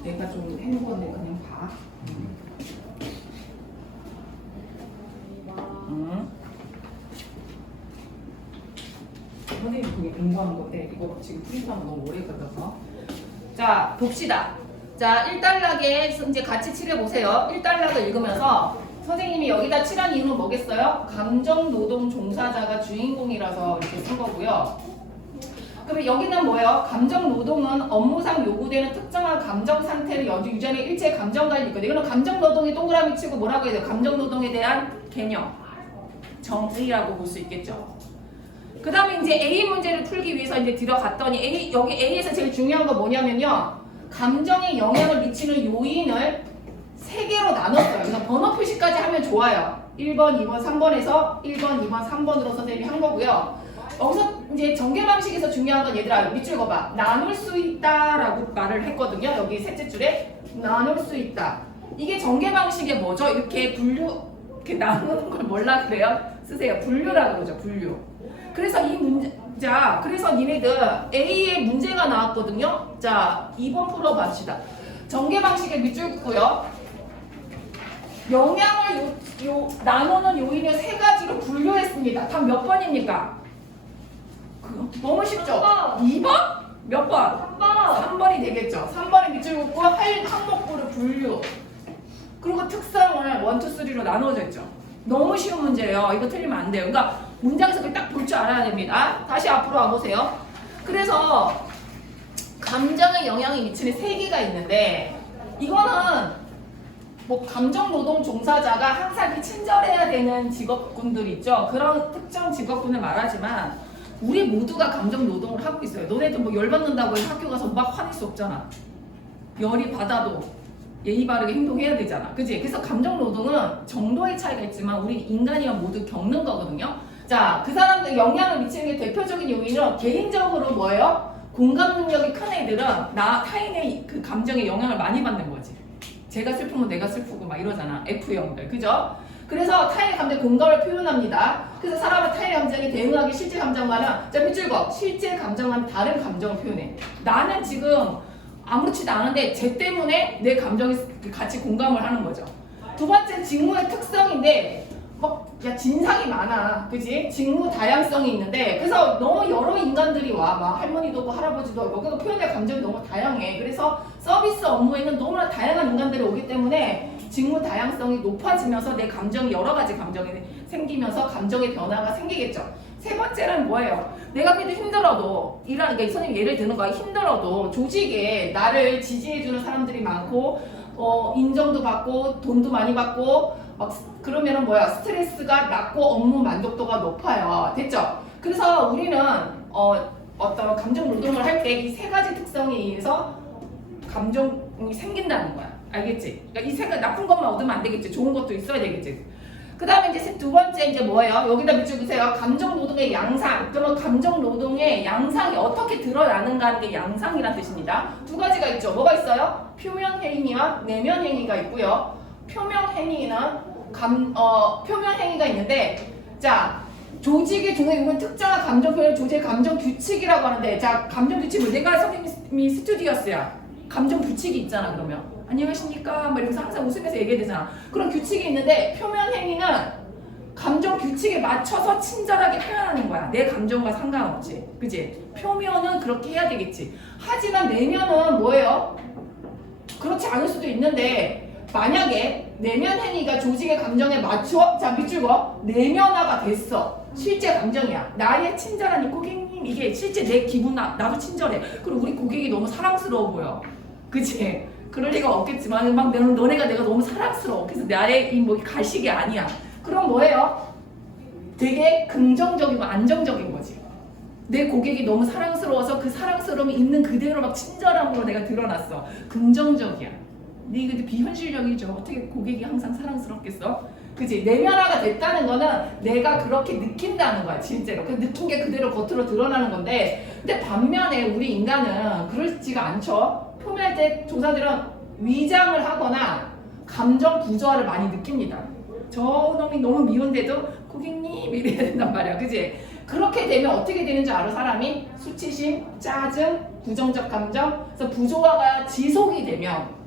내가 좀 해놓은 건데 그냥 봐. 선생님 그게 공부하는 건데 이거 지금 프린트하면 너무 오래 걸려서. 자, 봅시다. 자, 1단락에 이제 같이 칠해보세요. 1단락을 읽으면서 선생님이 여기다 칠한 이유는 뭐겠어요? 감정노동 종사자가 주인공이라서 이렇게 쓴 거고요. 그럼 여기는 뭐예요? 감정노동은 업무상 요구되는 특정한 감정 상태를 유지하는 일체의 감정관이 있거든요. 이거는 감정노동이 동그라미 치고 뭐라고 해야 돼요? 감정노동에 대한 개념, 정의라고 볼 수 있겠죠. 그 다음에 이제 A 문제를 풀기 위해서 이제 들어갔더니 여기 A에서 제일 중요한 거 뭐냐면요. 감정에 영향을 미치는 요인을 3개로 나눴어요. 그래서 번호 표시까지 하면 좋아요. 1번, 2번, 3번에서 1번, 2번, 3번으로 선생님이 한 거고요. 여기서 이제 전개 방식에서 중요한 건 얘들아 밑줄 거봐. 나눌 수 있다라고 말을 했거든요. 여기 셋째 줄에 나눌 수 있다. 이게 전개 방식의 뭐죠? 이렇게 이렇게 나누는 걸 뭐라 그래요? 쓰세요. 분류라고 그러죠. 분류. 그래서 이 문제, 자, 그래서 니네들 A에 문제가 나왔거든요. 자, 2번 풀어봅시다. 전개 방식의 밑줄 긋고요. 영향을 나누는 요인을 3가지로 분류했습니다. 답 몇 번입니까? 너무 쉽죠? 2번? 몇 번? 3번. 3번이 되겠죠. 3번에 밑줄 긋고 할 항목부를 분류. 그리고 특성을 1, 2, 3로 나누어져 있죠. 너무 쉬운 문제예요. 이거 틀리면 안 돼요. 그러니까 문장석을 딱 볼 줄 알아야 됩니다. 다시 앞으로 와보세요. 그래서 감정에 영향이 미치는 3개가 있는데 이거는 뭐 감정노동 종사자가 항상 이렇게 친절해야 되는 직업군들 있죠. 그런 특정 직업군을 말하지만 우리 모두가 감정 노동을 하고 있어요. 너네도 뭐 열받는다고 해서 학교 가서 막 화낼 수 없잖아. 열이 받아도 예의 바르게 행동해야 되잖아. 그치? 그래서 감정 노동은 정도의 차이가 있지만 우리 인간이랑 모두 겪는 거거든요. 자, 그 사람들 영향을 미치는 게 대표적인 요인은 개인적으로 뭐예요? 공감 능력이 큰 애들은 타인의 그 감정에 영향을 많이 받는 거지. 제가 슬프면 내가 슬프고 막 이러잖아. F형들. 그죠? 그래서 타인의 감정에 공감을 표현합니다. 그래서 사람은 타인의 감정에 대응하기 실제 감정과는 자 밑줄거 실제 감정과는 다른 감정을 표현해. 나는 지금 아무렇지도 않은데 쟤 때문에 내 감정이 같이 공감을 하는 거죠. 두 번째 직무의 특성인데 야 진상이 많아, 그지? 직무 다양성이 있는데 그래서 너무 여러 인간들이 와, 막 할머니도 없고 할아버지도 없고 그러니까 표현의 감정이 너무 다양해. 그래서 서비스 업무에는 너무나 다양한 인간들이 오기 때문에 직무 다양성이 높아지면서 내 감정이 여러 가지 감정이 생기면서 감정의 변화가 생기겠죠. 세 번째는 뭐예요? 내가 그래도 힘들어도 그러니까 이 선생님 예를 드는 거야. 힘들어도 조직에 나를 지지해주는 사람들이 많고 인정도 받고 돈도 많이 받고 그러면은 스트레스가 낮고 업무 만족도가 높아요. 됐죠? 그래서 우리는 어떤 감정 노동을 할 때 이 세 가지 특성에 의해서 감정이 생긴다는 거야. 알겠지? 그러니까 이 세 가지 나쁜 것만 얻으면 안 되겠지. 좋은 것도 있어야 되겠지. 그 다음에 이제 두 번째 이제 뭐예요? 여기다 밑줄 그세요. 감정 노동의 양상. 그러면 감정 노동의 양상이 어떻게 드러나는가 하는 게 양상이라는 뜻입니다. 두 가지가 있죠. 뭐가 있어요? 표면 행위와 내면 행위가 있고요. 표면 행위는 표면 행위가 있는데 자 조직의 종에 있는 특정한 감정 표현을 조직의 감정 규칙이라고 하는데 자 감정 규칙은 내가 선생님이 스튜디오스야. 감정 규칙이 있잖아. 그러면 안녕하십니까 막 이러면서 항상 웃으면서 얘기해야 되잖아. 그런 규칙이 있는데 표면 행위는 감정 규칙에 맞춰서 친절하게 표현하는 거야. 내 감정과 상관없지. 그치? 표면은 그렇게 해야 되겠지. 하지만 내면은 뭐예요? 그렇지 않을 수도 있는데 만약에 내면 행위가 조직의 감정에 맞춰 자 밑줄거 내면화가 됐어. 실제 감정이야. 나의 친절한 이 고객님 이게 실제 내 기분 나도 친절해. 그리고 우리 고객이 너무 사랑스러워 보여. 그치? 그럴 리가 없겠지만 막 너네가 내가 너무 사랑스러워. 그래서 나의 이 가식이 아니야. 그럼 뭐예요? 되게 긍정적이고 안정적인 거지. 내 고객이 너무 사랑스러워서 그 사랑스러움이 있는 그대로 막 친절함으로 내가 드러났어. 긍정적이야. 근데 이게 비현실적이죠. 어떻게 고객이 항상 사랑스럽겠어? 그치? 내면화가 됐다는 거는 내가 그렇게 느낀다는 거야. 진짜로. 그 느낀 게 그대로 겉으로 드러나는 건데 근데 반면에 우리 인간은 그렇지가 않죠. 표면할 때 조사들은 위장을 하거나 감정 부조화를 많이 느낍니다. 저 놈이 너무 미운데도 고객님 이래야 된단 말이야. 그치? 그렇게 되면 어떻게 되는 줄 알아? 사람이 수치심, 짜증, 부정적 감정 그래서 부조화가 지속이 되면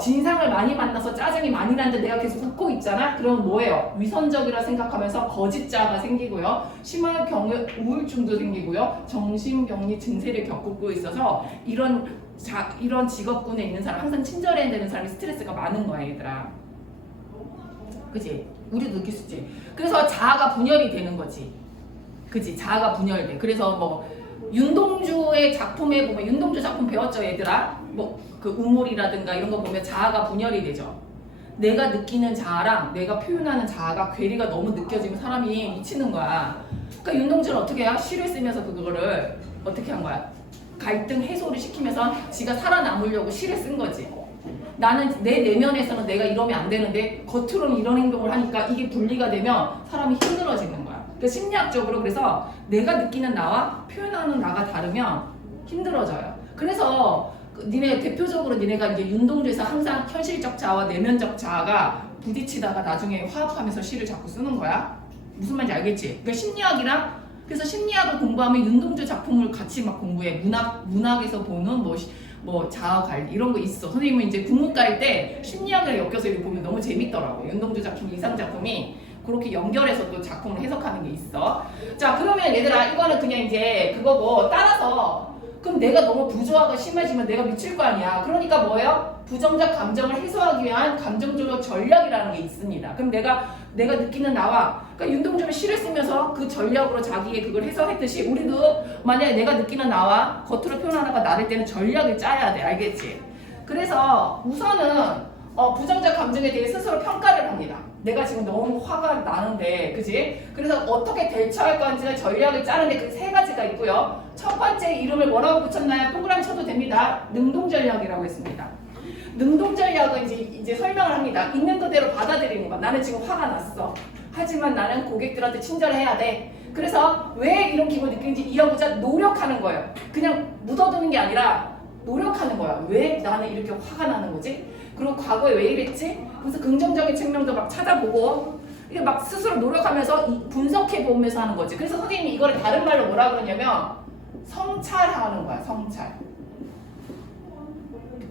진상을 많이 만나서 짜증이 많이 나는데 내가 계속 웃고 있잖아? 그럼 뭐예요? 위선적이라 생각하면서 거짓자가 생기고요. 심한 경우 우울증도 생기고요. 정신병리 증세를 겪고 있어서 이런 직업군에 있는 사람 항상 친절해야 되는 사람이 스트레스가 많은 거야 얘들아. 그치? 우리도 느낄 수 있지. 그래서 자아가 분열이 되는 거지. 그치? 자아가 분열돼. 그래서 윤동주의 작품에 보면 윤동주 작품 배웠죠 얘들아? 그 우물이라든가 이런 거 보면 자아가 분열이 되죠. 내가 느끼는 자아랑 내가 표현하는 자아가 괴리가 너무 느껴지면 사람이 미치는 거야. 그러니까 윤동주는 어떻게 해요? 시를 쓰면서 그거를 어떻게 한 거야? 갈등 해소를 시키면서 지가 살아남으려고 시를 쓴 거지. 나는 내 내면에서는 내가 이러면 안 되는데 겉으로는 이런 행동을 하니까 이게 분리가 되면 사람이 힘들어지는 거야. 그러니까 심리학적으로 그래서 내가 느끼는 나와 표현하는 나가 다르면 힘들어져요. 그래서 니네 대표적으로 니네가 이제 윤동주에서 항상 현실적 자아와 내면적 자아가 부딪히다가 나중에 화합하면서 시를 자꾸 쓰는 거야. 무슨 말인지 알겠지? 그러니까 심리학이랑 그래서 심리학을 공부하면 윤동주 작품을 같이 막 공부해. 문학에서 보는 자아 관리 이런 거 있어. 선생님은 이제 국문과일 때 심리학을 엮여서 이렇게 보면 너무 재밌더라고. 윤동주 작품, 이상 작품이 그렇게 연결해서 또 작품을 해석하는 게 있어. 자, 그러면 얘들아 이거는 그냥 이제 그거고 따라서 그럼 내가 너무 부조화가 심해지면 내가 미칠 거 아니야. 그러니까 뭐예요? 부정적 감정을 해소하기 위한 감정조절 전략이라는 게 있습니다. 그럼 내가 느끼는 나와 그러니까 윤동주는 시를 쓰면서 그 전략으로 자기의 그걸 해석했듯이 우리도 만약에 내가 느끼는 나와 겉으로 표현하는 나를 때는 전략을 짜야 돼. 알겠지? 그래서 우선은 부정적 감정에 대해 스스로 평가를 합니다. 내가 지금 너무 화가 나는데, 그지? 그래서 어떻게 대처할 건지는 전략을 짜는데 그 세 가지가 있고요. 첫 번째 이름을 뭐라고 붙였나요? 동그라미 쳐도 됩니다. 능동전략이라고 했습니다. 능동전략은 이제 설명을 합니다. 있는 그대로 받아들이는 거. 나는 지금 화가 났어. 하지만 나는 고객들한테 친절해야 돼. 그래서 왜 이런 기분을 느끼는지 이해하고자 노력하는 거예요. 그냥 묻어두는 게 아니라 노력하는 거야. 왜 나는 이렇게 화가 나는 거지? 그리고 과거에 왜 이랬지? 그래서 긍정적인 측면도 막 찾아보고 이게 막 스스로 노력하면서 분석해 보면서 하는 거지. 그래서 선생님이 이거를 다른 말로 뭐라 그러냐면 성찰하는 거야. 성찰.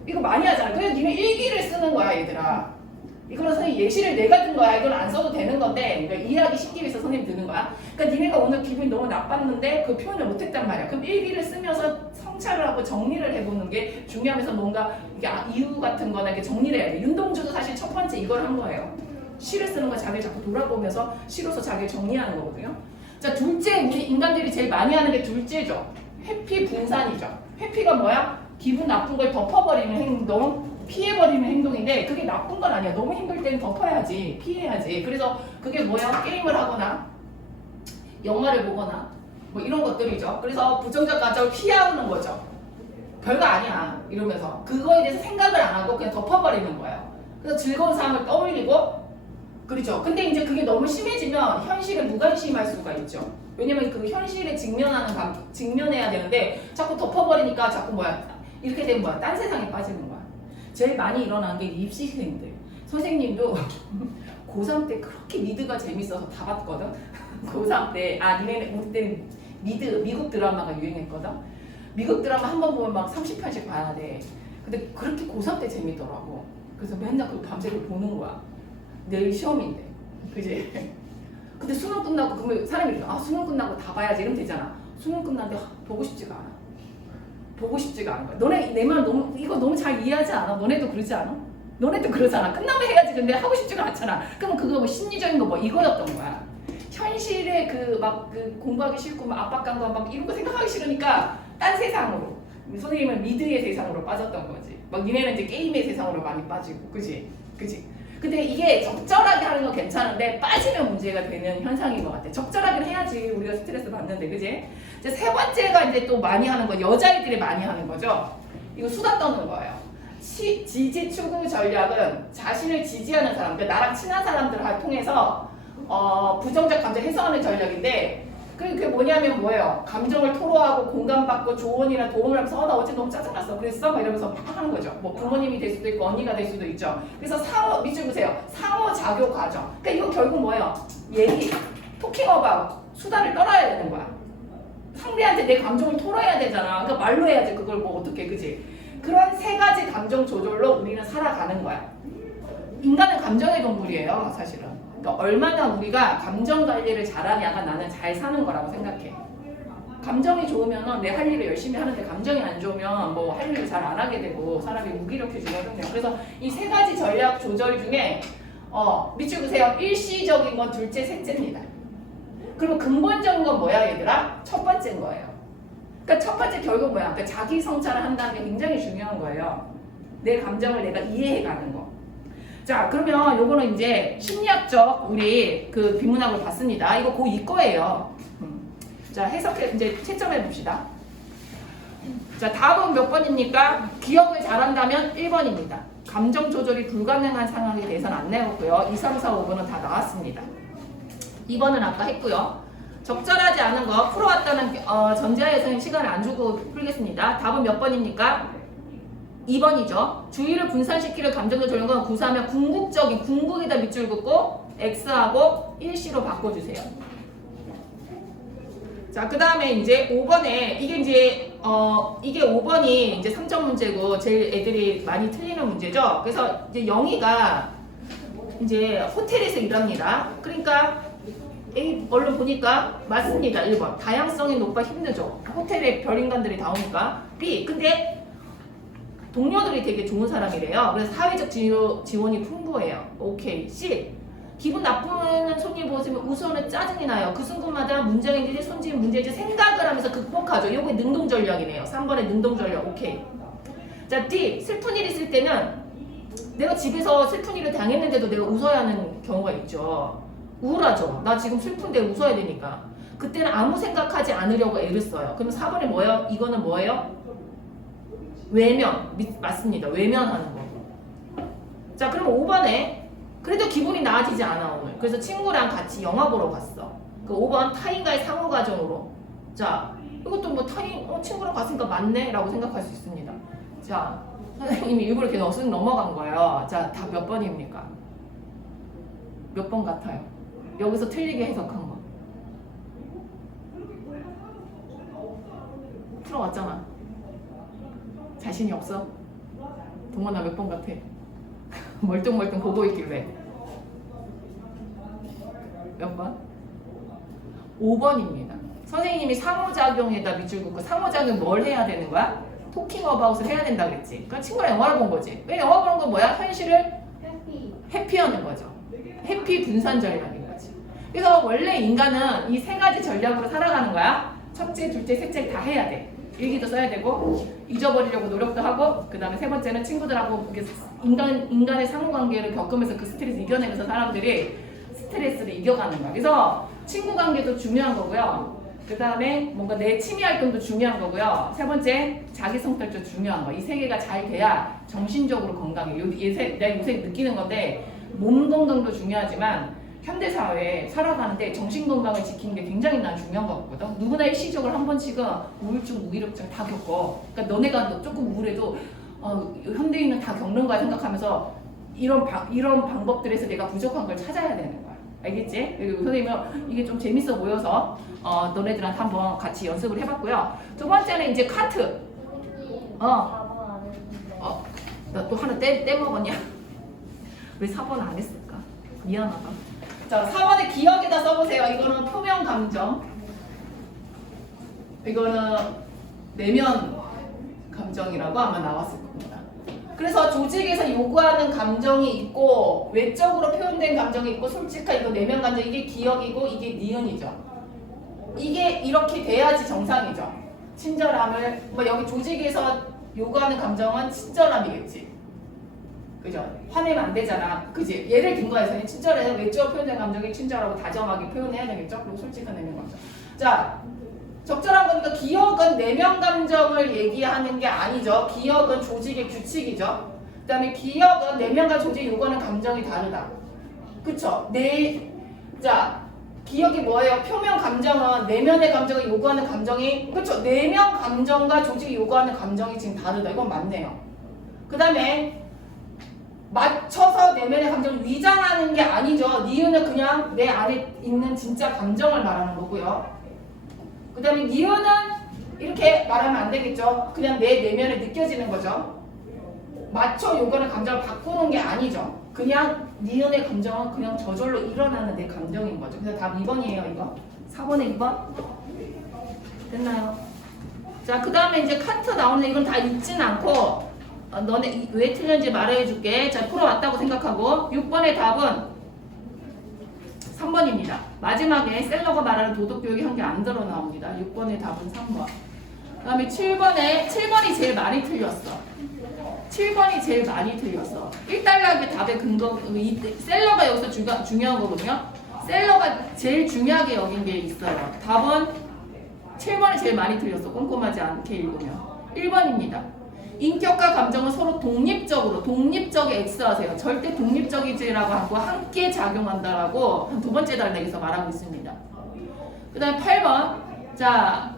이거 많이 하잖아. 그래서 니네 일기를 쓰는 거야, 얘들아. 이거는 선생님 예시를 내가 든 거야. 이건 안 써도 되는 건데 그러니까 이해하기 쉽기 위해서 선생님 드는 거야. 그러니까 니네가 오늘 기분이 너무 나빴는데 그 표현을 못했단 말이야. 그럼 일기를 쓰면서 성찰을 하고 정리를 해보는 게 중요하면서 뭔가 이게 이유 같은 거나 이렇게 정리를 해야 돼. 윤동주도 사실 첫 번째 이걸 한 거예요. 시를 쓰는 건 자기를 자꾸 돌아보면서 시로서 자기를 정리하는 거거든요. 자, 둘째, 우리 인간들이 제일 많이 하는 게 둘째죠. 회피 분산이죠. 회피가 뭐야? 기분 나쁜 걸 덮어버리는 행동, 피해버리는 행동인데 그게 나쁜 건 아니야. 너무 힘들 때는 덮어야지, 피해야지. 그래서 그게 뭐야? 게임을 하거나 영화를 보거나 뭐 이런 것들이죠. 그래서 부정적 감정을 피하는 거죠. 별거 아니야 이러면서 그거에 대해서 생각을 안 하고 그냥 덮어버리는 거예요. 그래서 즐거운 삶을 떠올리고 그렇죠. 근데 이제 그게 너무 심해지면 현실에 무관심할 수가 있죠. 왜냐면 그 현실에 직면해야 되는데 자꾸 덮어버리니까 자꾸 뭐야 이렇게 되면 뭐야 딴 세상에 빠지는 거야. 제일 많이 일어나는 게 입시생들. 선생님도 고3 때 그렇게 미드가 재밌어서 다 봤거든. 고3 때 니네 우리 때는 미국 드라마가 유행했거든. 미국 드라마 한 번 보면 막 30편씩 봐야 돼. 근데 그렇게 고3 때 재밌더라고. 그래서 맨날 그 밤새 보는 거야. 내일 시험인데, 그지? 근데 수능 끝나고 그러면 사람이 이러죠. 수능 끝나고 다 봐야지 이러면 되잖아. 수능 끝났는데 보고 싶지가 않아. 보고 싶지가 않은 거야. 너네 내 말 너무 이거 너무 잘 이해하지 않아? 너네도 그러지 않아? 너네도 그러잖아. 끝나면 해야지. 근데 하고 싶지가 않잖아. 그러면 그거 뭐 심리적인 거 뭐 이거였던 거야. 현실에 그 공부하기 싫고 막 압박감과 막 이런 거 생각하기 싫으니까 딴 세상으로. 선생님은 미드의 세상으로 빠졌던 거지. 막 니네는 이제 게임의 세상으로 많이 빠지고, 그지? 그지? 근데 이게 적절하게 하는 건 괜찮은데 빠지면 문제가 되는 현상인 것 같아. 적절하게 해야지 우리가 스트레스 받는데, 그지? 이제 세 번째가 이제 또 많이 하는 거, 여자애들이 많이 하는 거죠. 이거 수다 떠는 거예요. 지지 추구 전략은 자신을 지지하는 사람, 그러니까 나랑 친한 사람들을 통해서 부정적 감정 해소하는 전략인데 그게 뭐냐면 뭐예요? 감정을 토로하고 공감받고 조언이나 도움을 하면서 나 어제 너무 짜증났어 그랬어? 막 이러면서 막 하는 거죠. 뭐 부모님이 될 수도 있고 언니가 될 수도 있죠. 그래서 밑줄 보세요. 상호작용 과정. 그러니까 이거 결국 뭐예요? 얘기, 토킹 어바웃, 수다를 떨어야 되는 거야. 상대한테 내 감정을 토로해야 되잖아. 그러니까 말로 해야지 그걸 뭐 어떻게, 그지? 그런 세 가지 감정 조절로 우리는 살아가는 거야. 인간은 감정의 동물이에요, 사실은. 그러니까 얼마나 우리가 감정 관리를 잘하냐가 나는 잘 사는 거라고 생각해. 감정이 좋으면 내 할 일을 열심히 하는데 감정이 안 좋으면 뭐 할 일을 잘 안 하게 되고 사람이 무기력해지거든요. 그래서 이 세 가지 전략 조절 중에 밑줄 보세요. 일시적인 건 둘째, 셋째입니다. 그러면 근본적인 건 뭐야, 얘들아? 첫 번째인 거예요. 그러니까 첫 번째 결국 뭐야? 그러니까 자기 성찰을 한다는 게 굉장히 중요한 거예요. 내 감정을 내가 이해해가는 거. 자, 그러면 요거는 이제 심리학적 우리 그 비문학을 봤습니다. 이거 고2 거예요. 자, 해석해 이제 채점해 봅시다. 자, 답은 몇 번입니까? 기억을 잘한다면 1번입니다. 감정 조절이 불가능한 상황에 대해서는 안 내었고요. 2, 3, 4, 5번은 다 나왔습니다. 2번은 아까 했고요. 적절하지 않은 거 풀어왔다는 전제하에서는 시간을 안 주고 풀겠습니다. 답은 몇 번입니까? 2번이죠. 주의를 분산시키는 감정 조절인 건 구사하면 궁극적인, 궁극에다 밑줄 긋고 X하고 일시로 바꿔주세요. 자, 그 다음에 이제 5번에 이게 이제 이게 5번이 이제 3점 문제고 제일 애들이 많이 틀리는 문제죠. 그래서 이제 영희가 이제 호텔에서 일합니다. 그러니까 A 얼른 보니까 맞습니다. 1번. 다양성이 높아 힘들죠. 호텔에 별인간들이 다 오니까. B. 근데 동료들이 되게 좋은 사람이래요. 그래서 사회적 지원이 풍부해요. 오케이. C. 기분 나쁜 손님 보시면 우선은 짜증이 나요. 그 순간마다 문제인지 손질 문제인지 생각을 하면서 극복하죠. 이게 능동 전략이네요. 3번의 능동 전략. 오케이. 자, D. 슬픈 일 있을 때는 내가 집에서 슬픈 일을 당했는데도 내가 웃어야 하는 경우가 있죠. 우울하죠. 나 지금 슬픈데 웃어야 되니까. 그때는 아무 생각하지 않으려고 애를 써요. 그럼 4번에 뭐예요? 이거는 뭐예요? 외면. 맞습니다. 외면하는 거. 자, 그럼 5번에 그래도 기분이 나아지지 않아 오늘. 그래서 친구랑 같이 영화 보러 갔어. 그 5번 타인과의 상호 과정으로. 자, 이것도 뭐 친구랑 갔으니까 맞네 라고 생각할 수 있습니다. 자, 선생님이 일부러 이렇게 쓱 넘어간 거예요. 자, 답 몇 번입니까? 몇 번 같아요? 여기서 틀리게 해석한 거. 풀어왔잖아. 자신이 없어? 동원아 몇 번 같아? 멀뚱멀뚱 보고 있길래. 몇 번? 5번입니다. 선생님이 상호작용에다 밑줄 긋고 상호작용 뭘 해야 되는 거야? 토킹 어바웃을 해야 된다 그랬지. 그러니까 친구랑 영화를 본 거지. 왜 영화 보는 건 뭐야? 현실을 해피. 회피하는 거죠. 회피 분산 전략인 거지. 그래서 원래 인간은 이 세 가지 전략으로 살아가는 거야. 첫째, 둘째, 셋째 다 해야 돼. 일기도 써야 되고 잊어버리려고 노력도 하고 그 다음에 세 번째는 친구들하고 이렇게 인간의 상호관계를 겪으면서 그 스트레스 이겨내면서 사람들이 스트레스를 이겨가는 거야. 그래서 친구 관계도 중요한 거고요. 그 다음에 뭔가 내 취미 활동도 중요한 거고요. 세 번째 자기 성찰도 중요한 거. 이 세 개가 잘 돼야 정신적으로 건강해. 내가 요새 느끼는 건데 몸 건강도 중요하지만 현대 사회에 살아가는데 정신 건강을 지키는 게 굉장히 난 중요한 것 같거든. 누구나 일시적으로 한 번씩은 우울증, 무기력증 다 겪어. 그러니까 너네가 조금 우울해도 현대인은 다 겪는 거야 생각하면서 이런 방법들에서 내가 부족한 걸 찾아야 되는 거야. 알겠지? 그리고 선생님은 이게 좀 재밌어 보여서 너네들한테 한번 같이 연습을 해봤고요. 두 번째는 이제 카트. 선생님. 어. 4번 안 했는데. 나 또 하나 떼먹었냐? 왜 4번 안 했을까? 미안하다. 자, 4번에 기억에다 써보세요. 이거는 표면 감정. 이거는 내면 감정이라고 아마 나왔을 겁니다. 그래서 조직에서 요구하는 감정이 있고 외적으로 표현된 감정이 있고 솔직한 이거 내면 감정 이게 기억이고 이게 니은이죠. 이게 이렇게 돼야지 정상이죠. 친절함을 여기 조직에서 요구하는 감정은 친절함이겠지. 그죠? 화내면 안 되잖아. 그지? 예를 든 거에서는 친절해서 외적으로 표현된 감정이 친절하고 다정하게 표현해야 되겠죠? 그리고 솔직한 내면 감정. 자, 적절한 거니까 기억은 내면 감정을 얘기하는 게 아니죠. 기억은 조직의 규칙이죠. 그 다음에 기억은 내면과 조직이 요구하는 감정이 다르다. 그쵸? 자, 기억이 뭐예요? 표면 감정은 내면의 감정을 요구하는 감정이 그쵸? 내면 감정과 조직이 요구하는 감정이 지금 다르다. 이건 맞네요. 그 다음에 맞춰서 내면의 감정을 위장하는 게 아니죠. 니은은 그냥 내 안에 있는 진짜 감정을 말하는 거고요. 그 다음에 니은은 이렇게 말하면 안 되겠죠. 그냥 내 내면에 느껴지는 거죠. 맞춰 요구하는 감정을 바꾸는 게 아니죠. 그냥 니은의 감정은 그냥 저절로 일어나는 내 감정인 거죠. 그래서 답 2번이에요. 이거 4번에 2번 됐나요? 자, 그 다음에 이제 카트 나오는 이건 다 읽진 않고 너네 왜 틀렸는지 말해줄게. 자, 풀어왔다고 생각하고 6번의 답은 3번입니다. 마지막에 셀러가 말하는 도덕교육이 한 게 안 들어 나옵니다. 6번의 답은 3번. 그 다음에 7번이 제일 많이 틀렸어. 7번이 제일 많이 틀렸어. 1단락의 답의 근거, 셀러가 여기서 중요한 거거든요. 셀러가 제일 중요하게 여긴 게 있어요. 답은 7번이 제일 많이 틀렸어. 꼼꼼하지 않게 읽으면. 1번입니다. 인격과 감정은 서로 독립적에 X하세요. 절대 독립적이지라고 하고 함께 작용한다라고 한 두 번째 단락에서 말하고 있습니다. 그 다음에 8번. 자,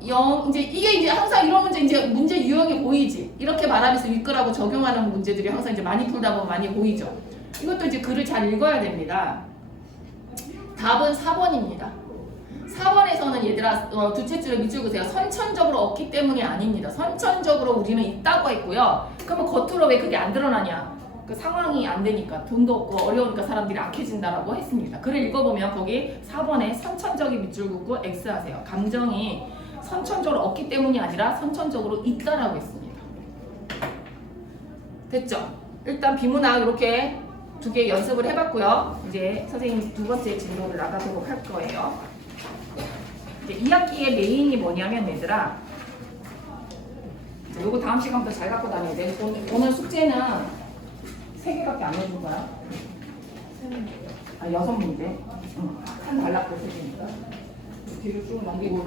이게 항상 이런 문제 유형이 보이지. 이렇게 말하면서 윗글하고 적용하는 문제들이 항상 많이 풀다 보면 많이 보이죠. 이것도 이제 글을 잘 읽어야 됩니다. 답은 4번입니다. 4번에서는 얘들아 두 채줄에 밑줄 그세요. 선천적으로 없기 때문이 아닙니다. 선천적으로 우리는 있다고 했고요. 그러면 겉으로 왜 그게 안 드러나냐? 그 상황이 안 되니까 돈도 없고 어려우니까 사람들이 악해진다라고 했습니다. 글을 읽어보면 거기 4번에 선천적인 밑줄 긋고 X 하세요. 감정이 선천적으로 없기 때문이 아니라 선천적으로 있다라고 했습니다. 됐죠? 일단 비문학 이렇게 두 개 연습을 해봤고요. 이제 선생님 두 번째 진도를 나가도록 할 거예요. 이제 2학기의 메인이 뭐냐면 얘들아, 요거 다음 시간부터 잘 갖고 다녀야 돼. 오늘 숙제는 3개밖에 안 해준 거야. 6문제. 한 단락도 3개니까. 뒤로 쭉 넘기고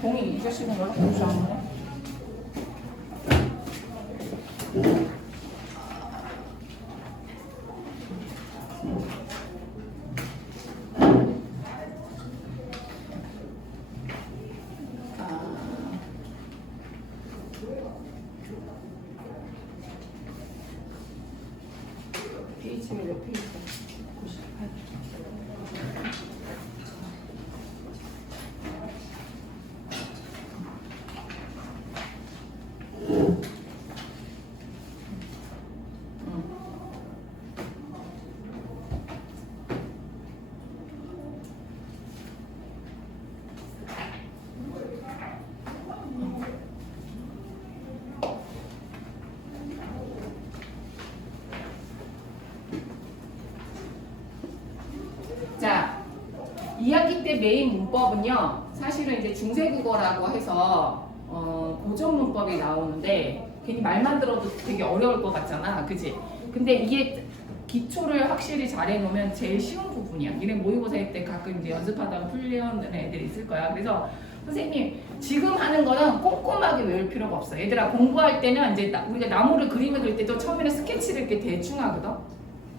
공이 잊으시는 걸로 보시면 2학기 때 메인 문법은요, 사실은 이제 중세국어라고 해서 고전 문법이 나오는데 괜히 말만 들어도 되게 어려울 것 같잖아, 그지? 근데 이게 기초를 확실히 잘 해놓으면 제일 쉬운 부분이야. 니네 모의고사 때 가끔 이제 연습하다가 풀리는 애들이 있을 거야. 그래서 선생님 지금 하는 거는 꼼꼼하게 외울 필요가 없어. 얘들아 공부할 때는 이제 우리가 나무를 그림을 그릴 때도 처음에는 스케치를 이렇게 대충 하거든.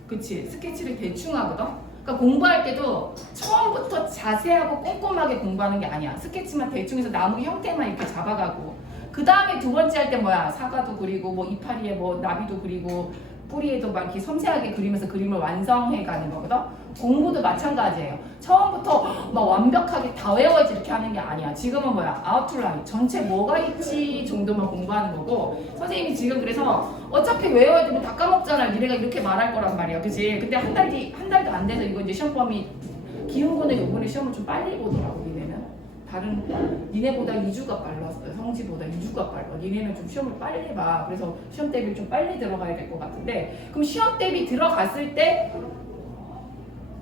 그치? 스케치를 대충 하거든. 그러니까 공부할 때도 처음부터 자세하고 꼼꼼하게 공부하는 게 아니야. 스케치만 대충 해서 나무 형태만 이렇게 잡아가고 그 다음에 두 번째 할 때 뭐야? 사과도 그리고 뭐 이파리에 뭐 나비도 그리고 뿌리에도 막 이렇게 섬세하게 그리면서 그림을 완성해 가는 거거든. 공부도 마찬가지예요. 처음부터 막 완벽하게 다 외워야지 이렇게 하는 게 아니야. 지금은 뭐야? 아웃라인 전체 뭐가 있지 정도만 공부하는 거고, 선생님이 지금 그래서 어차피 외워야 되면 다 까먹잖아. 니네가 이렇게 말할 거란 말이야, 그치? 근데 한 달도 안 돼서 이거 이제 시험 범위 기운고는 요번에 시험을 좀 빨리 보더라고. 니네는 다른 니네보다 2주가 빨랐어요. 성지보다 2주가 빨라. 니네는 좀 시험을 빨리 봐. 그래서 시험 대비를 좀 빨리 들어가야 될 것 같은데, 그럼 시험 대비 들어갔을 때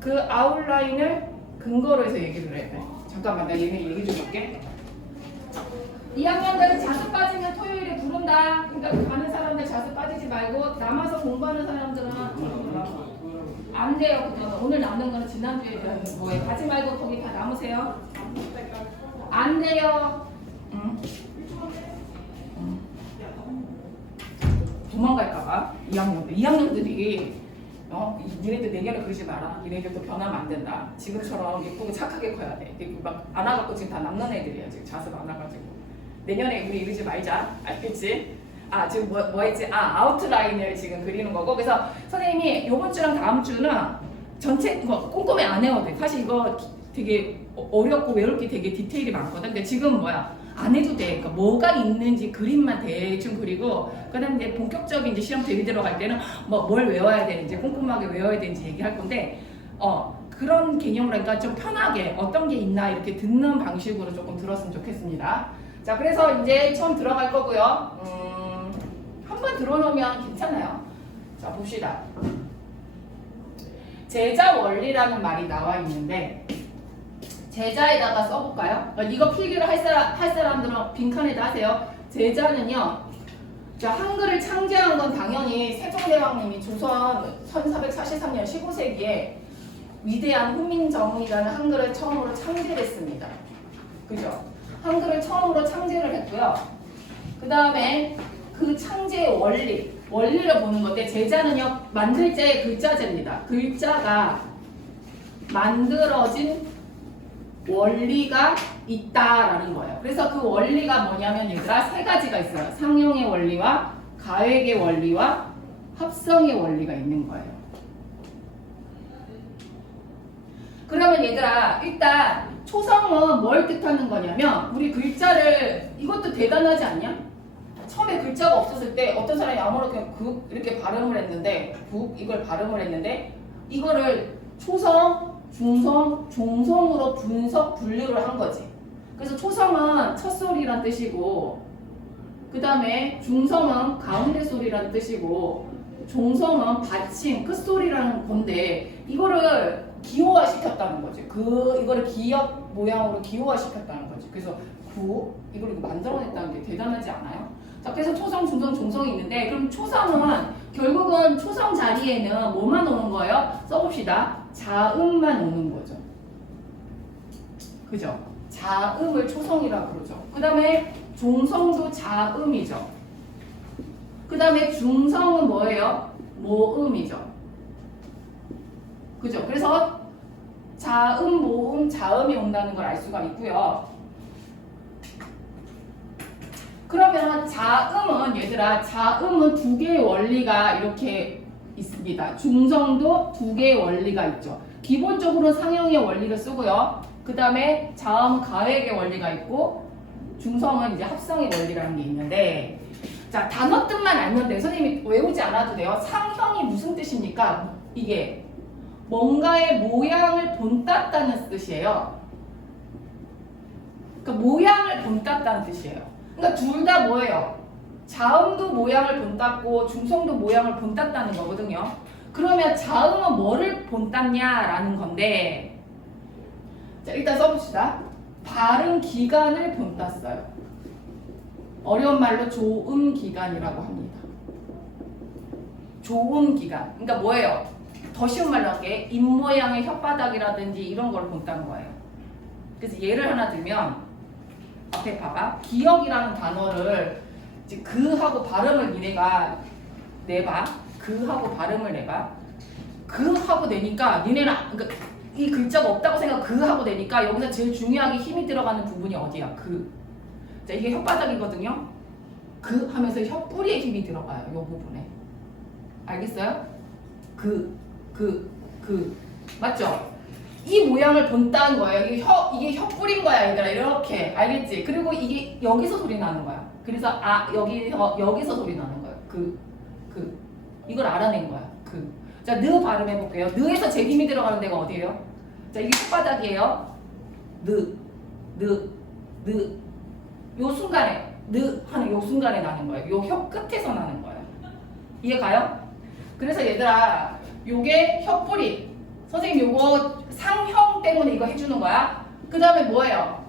그 아웃라인을 근거로 해서 얘기를 해야 돼. 잠깐만, 나 얘네 얘기 좀 할게. 2학년들은 자습 빠지면 토요일에 부른다. 그러니까 가는 사람들 자습 빠지지 말고 남아서 공부하는 사람들은 안 돼요. 그냥 오늘 남는 거는 지난주에 대한 뭐예요. 가지 말고 거기 다 남으세요. 안 돼요. 도망갈까봐 2학년들이 니네들 내년에 그러지 마라. 니네들도 변하면 안 된다. 지금처럼 예쁘고 착하게 커야 돼. 막 안 와갖고 지금 다 남는 애들이야. 지금 자습 안 와가지고. 내년에 우리 이러지 말자. 알겠지? 아 지금 뭐 했지? 아 아웃라인을 지금 그리는 거고. 그래서 선생님이 요번 주랑 다음 주는 전체 꼼꼼히 안 해도 돼. 사실 이거 되게 어렵고 외울 게 되게 디테일이 많거든. 근데 지금 뭐야? 안 해도 돼. 그러니까 뭐가 있는지 그림만 대충 그리고, 그다음 이제 본격적인 이제 시험 대비 들어갈 때는 뭐 뭘 외워야 되는지 꼼꼼하게 외워야 되는지 얘기할 건데, 그런 개념으로 하니까 좀 편하게 어떤 게 있나 이렇게 듣는 방식으로 조금 들었으면 좋겠습니다. 자, 그래서 이제 처음 들어갈 거고요. 한번 들어놓으면 괜찮아요. 자, 봅시다. 제자 원리라는 말이 나와 있는데, 제자에다가 써볼까요? 이거 필기를 할 사람들은 빈칸에다 하세요. 제자는요, 자, 한글을 창제한 건 당연히 세종대왕님이 조선 1443년 15세기에 위대한 훈민정음이라는 한글을 처음으로 창제했습니다. 그죠? 한글을 처음으로 창제를 했고요. 그 다음에 그 창제의 원리를 보는 건데, 제자는요, 만들 자의 글자제입니다. 글자가 만들어진 원리가 있다라는 거예요. 그래서 그 원리가 뭐냐면 얘들아 세 가지가 있어요. 상용의 원리와 가획의 원리와 합성의 원리가 있는 거예요. 그러면 얘들아 일단 초성은 뭘 뜻하는 거냐면, 우리 글자를, 이것도 대단하지 않냐? 처음에 글자가 없었을 때 어떤 사람이 아무렇게 국 이렇게 발음을 했는데, 국 이걸 발음을 했는데, 이거를 초성, 중성, 종성으로 분류를 한 거지. 그래서 초성은 첫 소리란 뜻이고, 그 다음에 중성은 가운데 소리란 뜻이고, 종성은 받침, 끝소리라는 건데, 이거를 기호화 시켰다는 거지. 이거를 기역 모양으로 기호화 시켰다는 거지. 그래서 이걸 만들어냈다는 게 대단하지 않아요? 자, 그래서 초성, 중성, 종성이 있는데, 그럼 초성은 결국은 초성 자리에는 뭐만 오는 거예요? 써봅시다. 자음만 오는 거죠. 그죠? 자음을 초성이라고 그러죠. 그 다음에 종성도 자음이죠. 그 다음에 중성은 뭐예요? 모음이죠. 그죠? 그래서 자음, 모음, 자음이 온다는 걸 알 수가 있고요. 그러면 자음은 얘들아, 자음은 두 개의 원리가 이렇게 있습니다. 중성도 두 개의 원리가 있죠. 기본적으로 상형의 원리를 쓰고요. 그 다음에 자음, 가획의 원리가 있고, 중성은 이제 합성의 원리라는 게 있는데, 자, 단어 뜻만 알면 돼요. 선생님이 외우지 않아도 돼요. 상형이 무슨 뜻입니까? 이게 뭔가의 모양을 본땄다는 뜻이에요. 그러니까 모양을 본땄다는 뜻이에요. 그러니까 둘 다 뭐예요? 자음도 모양을 본땄고 중성도 모양을 본땄다는 거거든요. 그러면 자음은 뭐를 본땄냐라는 건데, 자, 일단 써봅시다. 발음 기간을 본따 써요. 어려운 말로 조음 기간이라고 합니다. 조음 기간. 그러니까 뭐예요? 더 쉬운 말로 할게. 입모양의 혓바닥이라든지 이런 걸 본다는 거예요. 그래서 예를 하나 들면 앞에 봐봐. 기억이라는 단어를 이제 그하고 발음을 니네가 내봐. 그하고 발음을 내봐. 그하고 내니까 니네는 그러니까 이 글자가 없다고 생각 그하고 내니까 여기서 제일 중요하게 힘이 들어가는 부분이 어디야? 그. 자, 이게 혓바닥이거든요. 그 하면서 혓뿌리에 힘이 들어가요. 이 부분에. 알겠어요? 그. 맞죠? 이 모양을 본다는 거예요. 이게 혓뿌리인 거야, 얘들아. 이렇게. 알겠지? 그리고 이게 여기서 소리 나는 거야. 그래서 여기서 소리 나는 거야. 이걸 알아낸 거야. 자, 느 발음해 볼게요. 느에서 제일 힘이 들어가는 데가 어디예요? 자, 이게 혓바닥이에요. 요 순간에 하는 요 순간에 나는 거예요. 요 혀 끝에서 나는 거예요. 이해 가요? 그래서 얘들아, 요게 혓뿌리. 선생님 요거 상형 때문에 이거 해주는 거야. 그 다음에 뭐예요?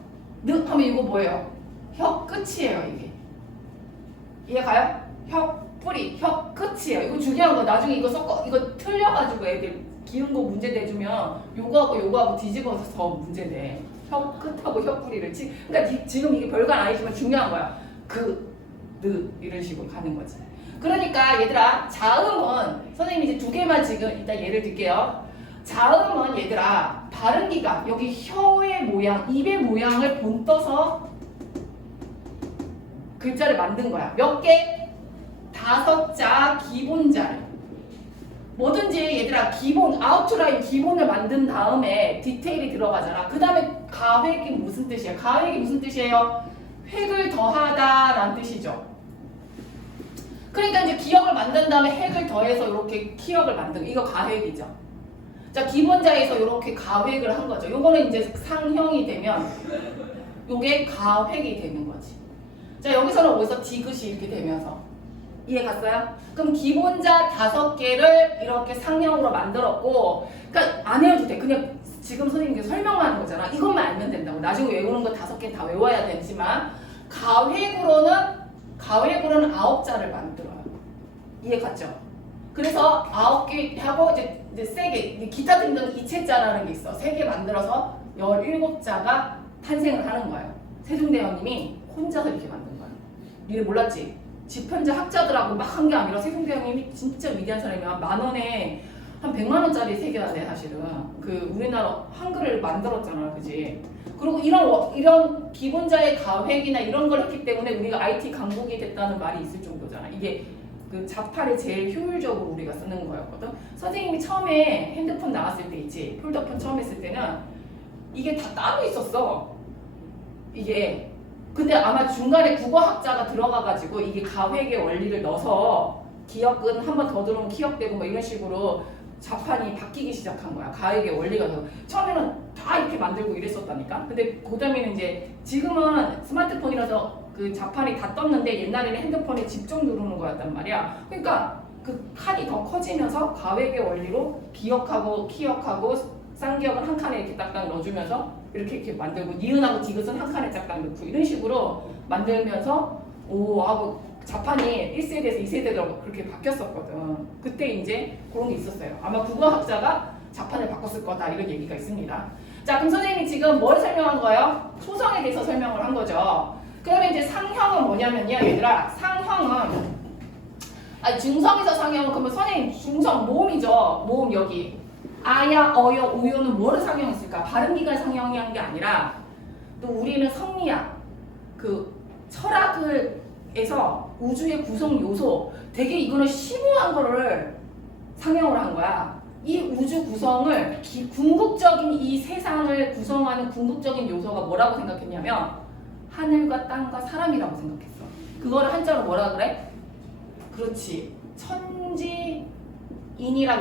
하면 이거 뭐예요? 혀 끝이에요, 이게. 이해 가요? 혓뿌리, 혀 끝이에요. 이거 중요한 거. 나중에 이거 이거 틀려가지고 애들 기운 거 문제 내주면 요거하고 뒤집어서 문제 내. 혀 끝하고 혓뿌리를 그러니까 지금 이게 별거 아니지만 중요한 거야. 이런 식으로 가는 거지. 그러니까 얘들아, 자음은 선생님이 이제 두 개만 지금 일단 예를 들게요. 자음은 얘들아, 발음기가 여기 혀의 모양, 입의 모양을 본떠서 글자를 만든 거야. 몇 개? 5자 기본자를. 뭐든지 얘들아, 기본, 아웃라인 기본을 만든 다음에 디테일이 들어가잖아. 그 다음에 가획이 무슨 뜻이야? 가획이 무슨 뜻이에요? 획을 더하다 라는 뜻이죠. 그러니까 이제 기억을 만든 다음에 획을 더해서 이렇게 키역을 만든 이거 가획이죠. 자, 기본자에서 이렇게 가획을 한 거죠. 요거는 이제 상형이 되면 요게 가획이 되는 거지. 자, 여기서는 어디서 디귿이 이렇게 되면서 이해 갔어요? 그럼 기본자 5개를 이렇게 상형으로 만들었고, 그러니까 안 해도 돼. 그냥 지금 선생님께 설명만 하는 거잖아. 이것만 알면 된다고. 나중에 외우는 거 5개 다 외워야 되지만 가획으로는 9자를 만들어요. 이해 갔죠? 그래서 9개 하고 이제 3개, 기타 등등 이체자라는 게 있어. 3개 만들어서 17자가 탄생을 하는 거예요. 세종대왕님이 혼자서 이렇게 만든 거예요. 니네 몰랐지? 집현자 학자들하고 막 한 게 아니라 세종대왕님이 진짜 위대한 사람이야. 10,000원에 한 100만 원짜리 새겨야 돼, 사실은. 우리나라 한글을 만들었잖아, 그지? 그리고 이런 기본자의 가획이나 이런 걸 했기 때문에 우리가 IT 강국이 됐다는 말이 있을 정도잖아. 이게 자판이 제일 효율적으로 우리가 쓰는 거였거든. 선생님이 처음에 핸드폰 나왔을 때 있지, 폴더폰 처음 했을 때는 이게 다 따로 있었어. 이게. 근데 아마 중간에 국어학자가 들어가가지고 이게 가획의 원리를 넣어서 기억은 한 번 더 들어오면 기억되고 뭐 이런 식으로 자판이 바뀌기 시작한 거야. 가획의 원리가. 처음에는 다 이렇게 만들고 이랬었다니까. 근데 그 다음에는 이제 지금은 스마트폰이라서 자판이 다 떴는데 옛날에는 핸드폰에 집중 누르는 거였단 말이야. 그러니까 칸이 더 커지면서 가획의 원리로 기억하고 키역하고 쌍기역은 한 칸에 이렇게 딱딱 넣어주면서 이렇게 만들고, 니은하고 디귿은 한 칸에 딱딱 넣고 이런 식으로 만들면서 하고 자판이 1세대에서 2세대로 그렇게 바뀌었었거든. 그때 이제 그런 게 있었어요. 아마 국어학자가 자판을 바꿨을 거다 이런 얘기가 있습니다. 자, 그럼 선생님이 지금 뭘 설명한 거예요? 초성에 대해서 설명을 한 거죠. 그러면 이제 상형은 뭐냐면요, 얘들아. 상형은 중성에서 상형은 그러면 선생님 중성 모음이죠. 모음 여기 아야, 어여, 우요는 뭐를 상형했을까? 발음기가 상형이 한 게 아니라 또 우리는 성리학, 철학에서 우주의 구성 요소, 되게 이거는 심오한 거를 상형을 한 거야. 이 우주 구성을 궁극적인 이 세상을 구성하는 궁극적인 요소가 뭐라고 생각했냐면 하늘과 땅과 사람이라고 생각했어. 그거를 한자로 뭐라 그래? 그렇지. 천지인이라고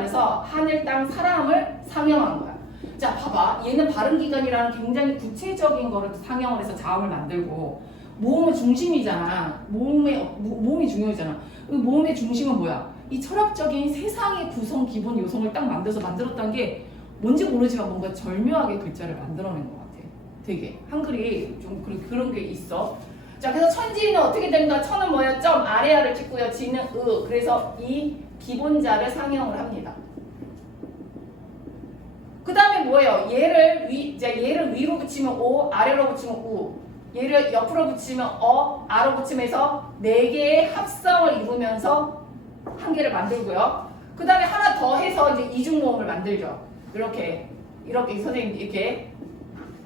해서 하늘, 땅, 사람을 상형한 거야. 자, 봐봐. 얘는 발음기관이라는 굉장히 구체적인 거를 상형을 해서 자음을 만들고, 모음은 중심이잖아. 모음이 중요하잖아. 모음의 중심은 뭐야? 이 철학적인 세상의 구성 기본 요성을 딱 만들었다는 게 뭔지 모르지만 뭔가 절묘하게 글자를 만들어낸 것 같아. 되게 한글이 좀 그런 게 있어. 자, 그래서 천지는 어떻게 된가? 천은 뭐예요? 점 아래아를 찍고요. 지는 그래서 이 기본자를 상형을 합니다. 그 다음에 뭐예요? 얘를 위로 붙이면 오, 아래로 붙이면 우. 얘를 옆으로 붙이면 아로 붙이면서 네 개의 합성을 이루면서 한 개를 만들고요. 그 다음에 하나 더 해서 이제 이중모음을 만들죠. 이렇게 선생님 이렇게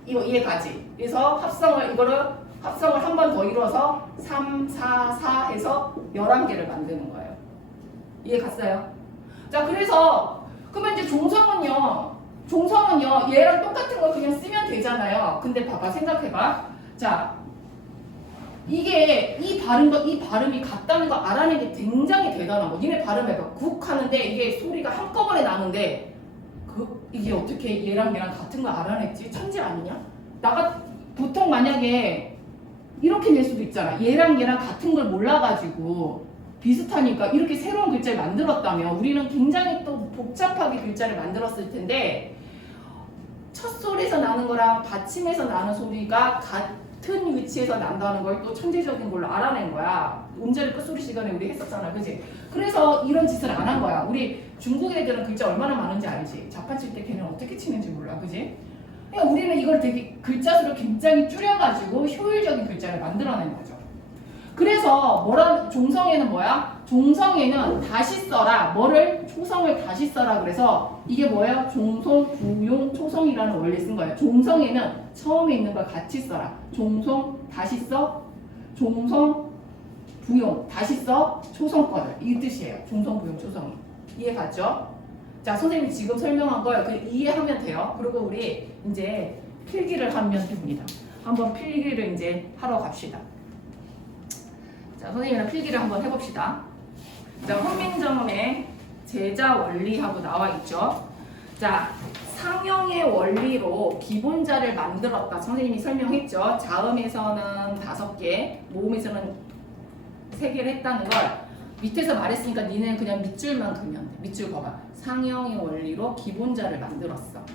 이해가지. 그래서 합성을 한 번 더 이루어서 3, 4, 4 해서 11개를 만드는 거예요. 이해 갔어요? 자, 그래서 그러면 이제 종성은요 얘랑 똑같은 거 그냥 쓰면 되잖아요. 근데 봐봐, 생각해봐. 자, 이게 이 발음이 같다는 거 알아내는 게 굉장히 대단한 거. 니네 발음해봐. 국 하는데 이게 소리가 한꺼번에 나는데 이게 어떻게 얘랑 같은 거 알아냈지? 천재 아니냐? 보통 만약에 이렇게 낼 수도 있잖아. 얘랑 같은 걸 몰라가지고 비슷하니까 이렇게 새로운 글자를 만들었다면 우리는 굉장히 또 복잡하게 글자를 만들었을 텐데 첫 소리에서 나는 거랑 받침에서 나는 소리가 같은 위치에서 난다는 걸 또 천재적인 걸로 알아낸 거야. 음절의 끝소리 시간에 우리 했었잖아, 그지? 그래서 이런 짓을 안 한 거야. 우리 중국 애들은 글자 얼마나 많은지 알지? 자판 칠 때 걔는 어떻게 치는지 몰라, 그지? 그러니까 우리는 이걸 되게 글자 수를 굉장히 줄여가지고 효율적인 글자를 만들어낸 거죠. 그래서 종성에는 뭐야? 종성에는 다시 써라. 초성을 다시 써라. 그래서 이게 뭐예요? 종성, 부용, 초성이라는 원리 쓴 거예요. 종성에는 처음에 있는 걸 같이 써라. 종성, 다시 써. 종성, 부용, 다시 써. 초성 거를. 이 뜻이에요. 종성, 부용, 초성이. 이해 갔죠? 자, 선생님이 지금 설명한 걸 이해하면 돼요. 그리고 우리 이제 필기를 하면 됩니다. 한번 필기를 이제 하러 갑시다. 자, 선생님이랑 필기를 한번 해봅시다. 자, 훈민정음의 제자 원리하고 나와 있죠. 자, 상형의 원리로 기본자를 만들었다. 선생님이 설명했죠. 자음에서는 5개, 모음에서는 3개를 했다는 걸 밑에서 말했으니까 니는 그냥 밑줄만 그면 돼. 밑줄 봐봐. 상형의 원리로 기본자를 만들었어.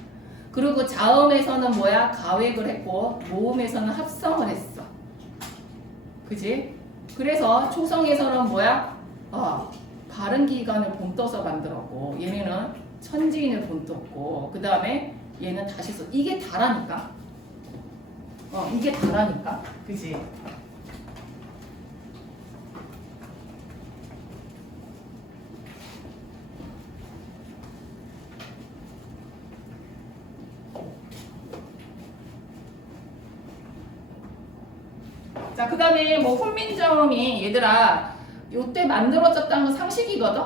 그리고 자음에서는 뭐야? 가획을 했고 모음에서는 합성을 했어. 그지? 그래서 초성에서는 뭐야? 바른 기간을 본떠서 만들었고 얘네는 천지인을 본떴고 그 다음에 얘는 다시 써. 이게 다라니까. 이게 다라니까. 그지? 자, 그 다음에 훈민정음이 얘들아 요때 만들어졌다는 건 상식이거든?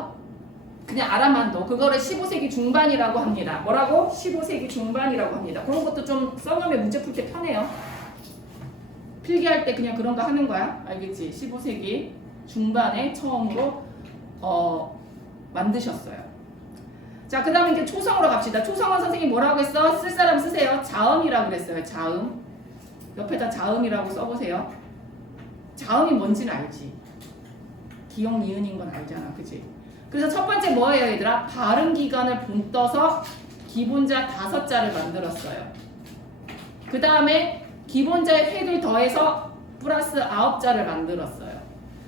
그냥 알아만 둬. 그거를 15세기 중반이라고 합니다. 뭐라고? 15세기 중반이라고 합니다. 그런 것도 좀 써놓으면 문제 풀 때 편해요. 필기할 때 그냥 그런 거 하는 거야. 알겠지? 15세기 중반에 처음으로 만드셨어요. 자, 그 다음에 이제 초성으로 갑시다. 초성은 선생님이 뭐라고 했어? 쓸 사람 쓰세요. 자음이라고 그랬어요. 자음. 옆에다 자음이라고 써보세요. 자음이 뭔지는 알지. 기역, 니은인 건 알잖아. 그치? 그래서 첫 번째 뭐예요, 얘들아? 발음 기간을 본떠서 기본자 5자를 만들었어요. 그 다음에 기본자의 획을 더해서 플러스 9자를 만들었어요.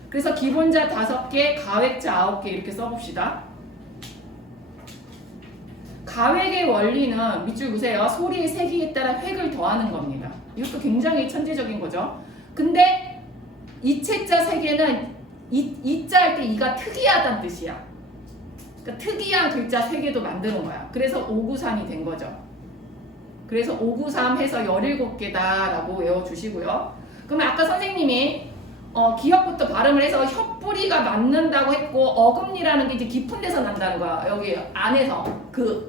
그래서 기본자 5개, 가획자 9개 이렇게 써봅시다. 가획의 원리는 밑줄 보세요. 소리의 세기에 따라 획을 더하는 겁니다. 이것도 굉장히 천재적인 거죠. 근데 이체자 세개는 이자 할 때 이가 특이하다는 뜻이야. 그러니까 특이한 글자 3개도 만드는 거야. 그래서 593이 된 거죠. 그래서 593 해서 17개다라고 외워주시고요. 그러면 아까 선생님이 기역부터 발음을 해서 혓뿌리가 맞는다고 했고 어금니라는 게 이제 깊은 데서 난다는 거야. 여기 안에서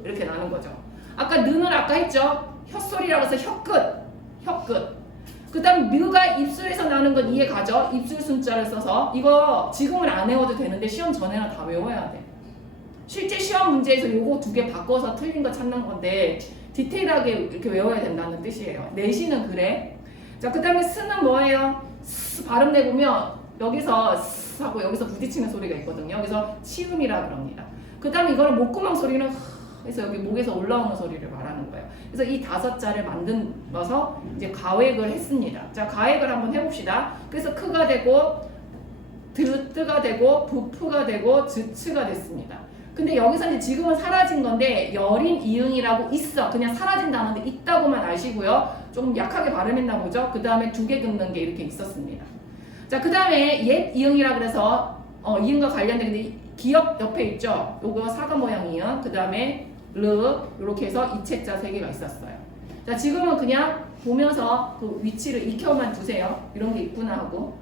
이렇게 나는 거죠. 아까 느는 아까 했죠. 혓소리라고 해서 혀끝. 그 다음 느가 입술에서 나는 건 이해 가죠? 입술 순자를 써서 이거 지금은 안 외워도 되는데 시험 전에는 다 외워야 돼. 실제 시험 문제에서 요거 2개 바꿔서 틀린 거 찾는 건데 디테일하게 이렇게 외워야 된다는 뜻이에요. 내시는 그래. 자, 그 다음에 스는 뭐예요? 스 발음 내보면 여기서 스 하고 여기서 부딪히는 소리가 있거든요. 그래서 치음이라 그럽니다. 그 다음에 이거는 목구멍 소리는 그래서 여기 목에서 올라오는 소리를 말하는 거예요. 그래서 이 5자를 만들어서 이제 가획을 했습니다. 자, 가획을 한번 해봅시다. 그래서 크가 되고 드뜨가 되고 부프가 되고 즈츠가 됐습니다. 근데 여기서 이제 지금은 사라진 건데 여린 이응이라고 있어. 그냥 사라진 단어인데 있다고만 아시고요. 조금 약하게 발음했나 보죠. 그 다음에 2개 긋는 게 이렇게 있었습니다. 자, 그 다음에 옛 이응이라 그래서 이응과 관련된 근데 기역 옆에 있죠. 요거 사과 모양 이응. 그 다음에 르 이렇게 해서 이체자 3개가 있었어요. 자, 지금은 그냥 보면서 그 위치를 익혀만 두세요. 이런 게 있구나 하고.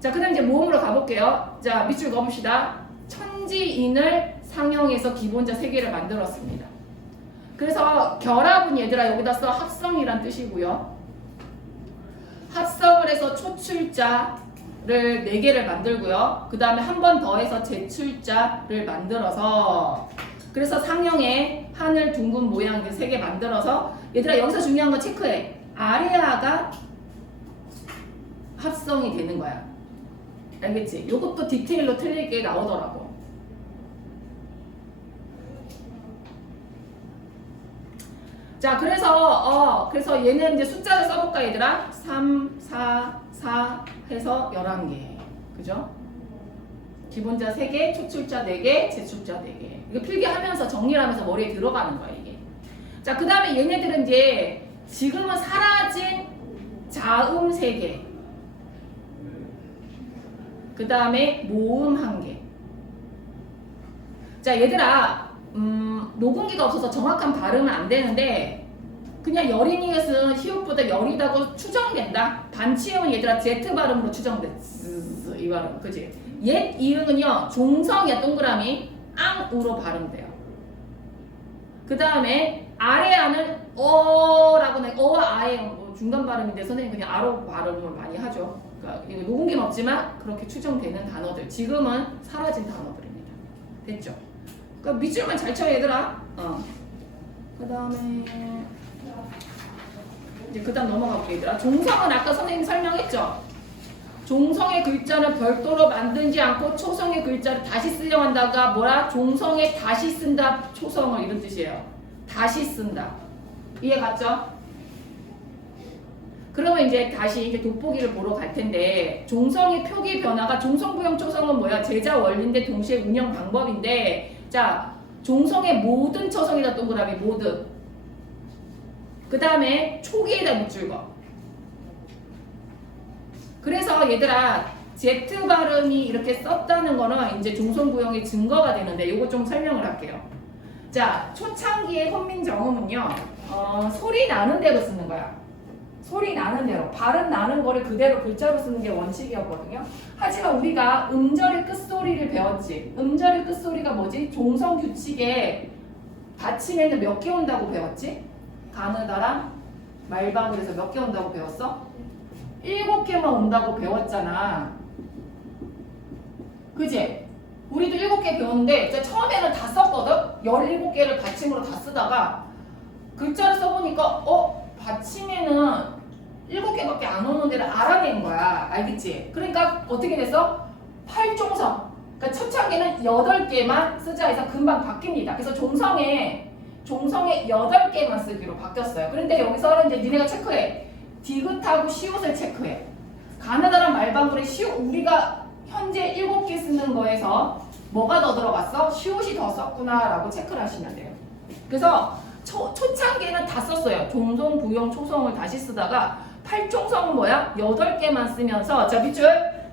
자, 그 다음 이제 모음으로 가볼게요. 자, 밑줄 그어봅시다. 천지인을 상형해서 기본자 3개를 만들었습니다. 그래서 결합은 얘들아 여기다 써 합성이란 뜻이고요. 합성을 해서 초출자를 4개를 만들고요. 그 다음에 한 번 더 해서 제출자를 만들어서 그래서 상형에 하늘 둥근 모양 3개 만들어서 얘들아 여기서 중요한 거 체크해. 아래아가 합성이 되는 거야. 알겠지? 요것도 디테일로 틀리게 나오더라고. 자, 그래서 얘는 이제 숫자를 써볼까 얘들아? 3, 4, 4 해서 11개. 그죠? 기본자 3개, 초출자 4개, 제출자 4개. 이거 필기하면서 정리를 하면서 머리에 들어가는 거야 이게. 자, 그 다음에 얘네들은 이제 지금은 사라진 자음 3개. 그 다음에 모음 1개. 자, 얘들아 녹음기가 없어서 정확한 발음은 안 되는데 그냥 여린이것은 히읗보다 여리다고 추정된다. 반치음은 얘들아 Z 발음으로 추정돼. 이 발음, 그지? 옛 이응은요 종성이야. 동그라미 앙으로 발음돼요. 그 다음에 아래아는 어라고 어와 아의 중간 발음인데 선생님 그냥 아로 발음을 많이 하죠. 그러니까 이거 녹음기는 없지만 그렇게 추정되는 단어들. 지금은 사라진 단어들입니다. 됐죠? 그러니까 밑줄만 잘 쳐 얘들아. 그 다음에 이제 그 다음 넘어가 볼게 얘들아. 종성은 아까 선생님 설명했죠. 종성의 글자는 별도로 만들지 않고 초성의 글자를 다시 쓰려고 한다가 뭐라? 종성에 다시 쓴다. 초성을 이런 뜻이에요. 다시 쓴다. 이해 갔죠? 그러면 이제 다시 이제 돋보기를 보러 갈 텐데 종성의 표기 변화가 종성부형 초성은 뭐야? 제자 원리인데 동시에 운영 방법인데 자 종성의 모든 초성이다. 동그라미 모든. 그 다음에 초기에다 밑줄 거. 그래서 얘들아 Z 발음이 이렇게 썼다는 거는 이제 종성부형의 증거가 되는데 요거 좀 설명을 할게요. 자, 초창기의 혼민정음은요 소리 나는 대로 쓰는 거야. 소리 나는 대로 발음 나는 거를 그대로 글자로 쓰는 게 원칙이었거든요. 하지만 우리가 음절의 끝소리를 배웠지. 음절의 끝소리가 뭐지? 종성 규칙에 받침에는 몇 개 온다고 배웠지? 가느다랑 말방울에서 몇 개 온다고 배웠어? 7개만 온다고 배웠잖아. 그지? 우리도 7개 배웠는데 진짜 처음에는 다 썼거든? 17개를 받침으로 다 쓰다가 글자를 써보니까 받침에는 7개밖에 안 오는 데를 알아낸 거야. 알겠지? 그러니까 어떻게 됐어? 8종성. 그러니까 초창기는 8개만 쓰자 해서 금방 바뀝니다. 그래서 종성에 8개만 쓰기로 바뀌었어요. 그런데 여기서 이제 니네가 체크해. 디귿하고 시옷을 체크해. 가느다란 말방울에 시옷 우리가 현재 7개 쓰는 거에서 뭐가 더 들어갔어? 시옷이 더 썼구나 라고 체크를 하시면 돼요. 그래서 초창기에는 다 썼어요. 종성, 부형, 초성을 다시 쓰다가 8종성은 뭐야? 8개만 쓰면서 자 밑줄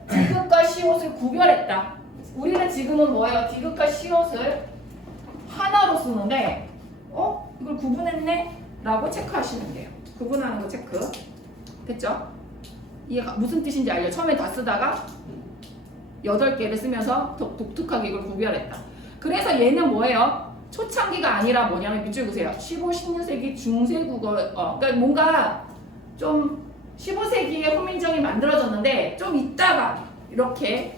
디귿과 시옷을 구별했다. 우리는 지금은 뭐예요? 디귿과 시옷을 하나로 쓰는데 이걸 구분했네? 라고 체크하시면 돼요. 구분하는 거 체크. 됐죠? 이게 무슨 뜻인지 알죠? 처음에 다 쓰다가 8개를 쓰면서 독특하게 이걸 구별했다. 그래서 얘는 뭐예요? 초창기가 아니라 뭐냐면 밑줄 보세요. 15, 16세기 중세 국어 그러니까 뭔가 좀 15세기에 혼민정이 만들어졌는데 좀 있다가 이렇게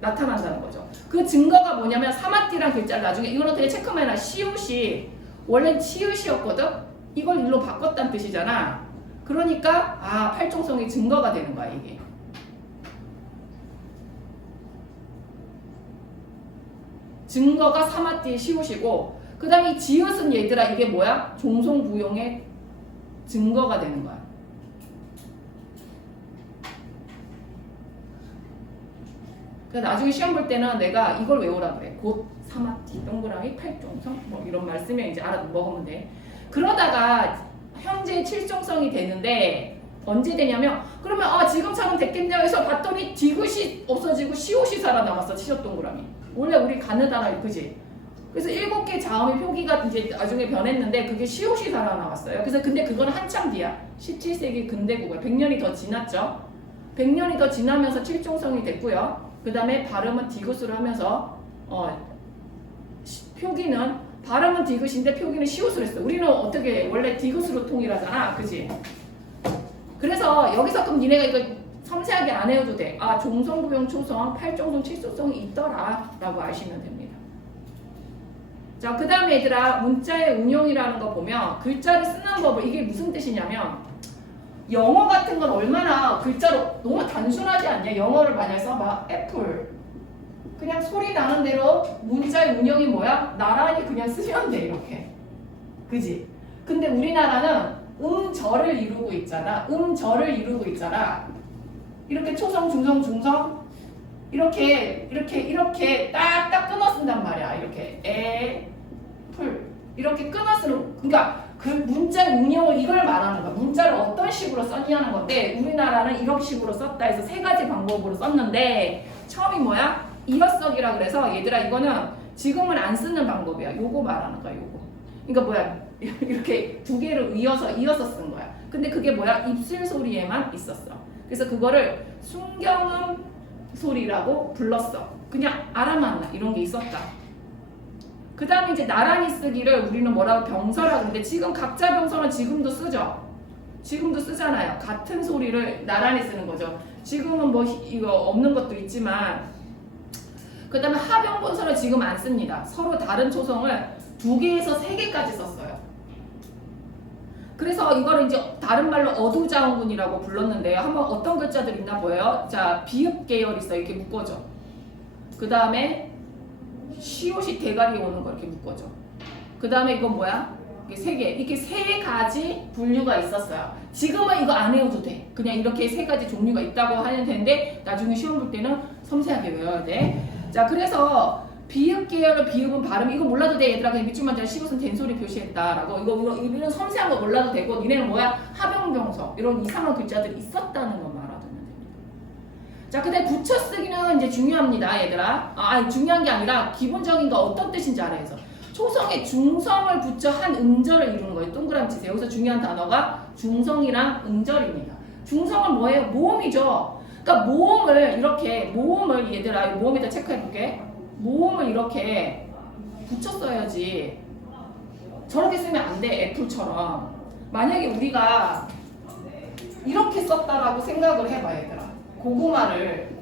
나타난다는 거죠. 그 증거가 뭐냐면 사마띠란 글자를 나중에 이걸 어떻게 체크만 해라. 시옷이 원래 치읓이었거든? 이걸 일로 바꿨다는 뜻이잖아. 그러니까 8종성의 증거가 되는 거야 이게. 증거가 사마띠의 시옷이고 그 다음에 이 지읒은 얘들아 이게 뭐야? 종송부용의 증거가 되는 거야. 그래서 나중에 시험 볼 때는 내가 이걸 외우라 그래. 곧 사마티 동그라미 팔종성 뭐 이런 말 쓰면 이제 알아 먹으면 돼. 그러다가 현재 칠종성이 되는데 언제 되냐면 그러면 지금처럼 됐겠냐 해서 봤더니 디귿이 없어지고 시옷이 살아남았어. 치읓 동그라미. 원래 우리 가느다라 그지? 그래서 7개 자음의 표기가 이제 나중에 변했는데 그게 시옷이 살아남았어요. 그래서 근데 그건 한참 뒤야. 17세기 근대국어야. 100년이 더 지났죠. 100년이 더 지나면서 칠종성이 됐고요. 그 다음에 발음은 디귿으로 하면서 표기는 발음은 디귿인데 표기는 시옷으로 했어. 우리는 어떻게 원래 디귿으로 통일하잖아. 그지? 그래서 여기서 그럼 니네가 이거 섬세하게 안 해도 돼. 종성부용 초성, 팔종성, 칠종성이 있더라 라고 아시면 됩니다. 자, 그 다음에 얘들아 문자의 운용이라는 거 보면 글자를 쓰는 법을 이게 무슨 뜻이냐면 영어 같은 건 얼마나 글자로 너무 단순하지 않냐? 영어를 만약 써봐. 애플. 그냥 소리 나는 대로 문자의 운영이 뭐야? 나란히 그냥 쓰면 돼 이렇게. 그지? 근데 우리나라는 음절을 이루고 있잖아. 음절을 이루고 있잖아. 이렇게 초성, 중성, 중성 이렇게 딱딱 끊어 쓴단 말이야. 이렇게 애플 이렇게 끊어 쓰는 그러니까 그 문자의 운영을 이걸 말하는 거야. 문자를 어떤 식으로 썼냐는 건데 우리나라는 이런 식으로 썼다 해서 3가지 방법으로 썼는데 처음이 뭐야? 이어쓰기라 그래서 얘들아 이거는 지금은 안 쓰는 방법이야. 요거 말하는 거야. 요거. 그러니까 뭐야? 이렇게 2개를 이어서 쓴 거야. 근데 그게 뭐야? 입술 소리에만 있었어. 그래서 그거를 순경음 소리라고 불렀어. 그냥 알아맞나 이런 게 있었다. 그 다음에 이제 나란히 쓰기를 우리는 뭐라고 병서라고 하는데 지금 각자 병서는 지금도 쓰죠. 지금도 쓰잖아요. 같은 소리를 나란히 쓰는 거죠. 지금은 뭐 이거 없는 것도 있지만 그 다음에 하병본서는 지금 안 씁니다. 서로 다른 초성을 2개에서 3개까지 썼어요. 그래서 이거를 이제 다른 말로 어두자원군이라고 불렀는데요. 한번 어떤 글자들 있나 보여요. 자, 비읍 계열 있어. 이렇게 묶어줘. 그 다음에 시옷이 대가리 오는 거 이렇게 묶어줘. 그 다음에 이건 뭐야? 이게 3개. 이렇게 3가지 분류가 있었어요. 지금은 이거 안 외워도 돼. 그냥 이렇게 3가지 종류가 있다고 하는 텐데 나중에 시험 볼 때는 섬세하게 외워야 돼. 자, 그래서 비읍 계열의 비읍은 발음 이거 몰라도 돼 얘들아. 그냥 밑줄만 잘 시옷은 된소리 표시했다라고 이런 섬세한 거 몰라도 되고 니네는 뭐야? 하병병서 이런 이상한 글자들이 있었다는 것만 알아두면 됩니다. 자, 근데 붙여쓰기는 이제 중요합니다 얘들아. 중요한 게 아니라 기본적인 거 어떤 뜻인지 알아야 해서 초성에 중성을 붙여 한 음절을 이루는 거예요. 동그라미 치세요. 여기서 중요한 단어가 중성이랑 음절입니다. 중성은 뭐예요? 모음이죠. 그러니까 모음을 얘들아 모음에다 체크해볼게. 모음을 이렇게 붙였어야지. 저렇게 쓰면 안 돼. 애플처럼. 만약에 우리가 이렇게 썼다라고 생각을 해봐 얘들아. 고구마를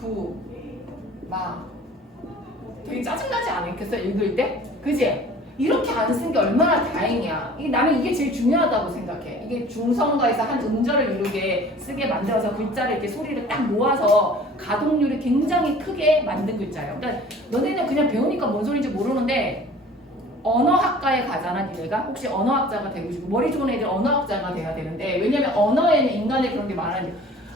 고구마 되게 짜증나지 않겠어? 읽을 때? 그지? 이렇게 안 쓴 게 얼마나 다행이야. 나는 이게 제일 중요하다고 생각해. 이게 중성가에서 한 음절을 이루게 쓰게 만들어서 글자를 이렇게 소리를 딱 모아서 가동률이 굉장히 크게 만든 글자예요. 그러니까 너네는 그냥 배우니까 뭔 소리인지 모르는데 언어학과에 가잖아 니네가. 혹시 언어학자가 되고 싶고 머리 좋은 애들 언어학자가 돼야 되는데 왜냐면 언어에는 인간의 그런 게 많아요.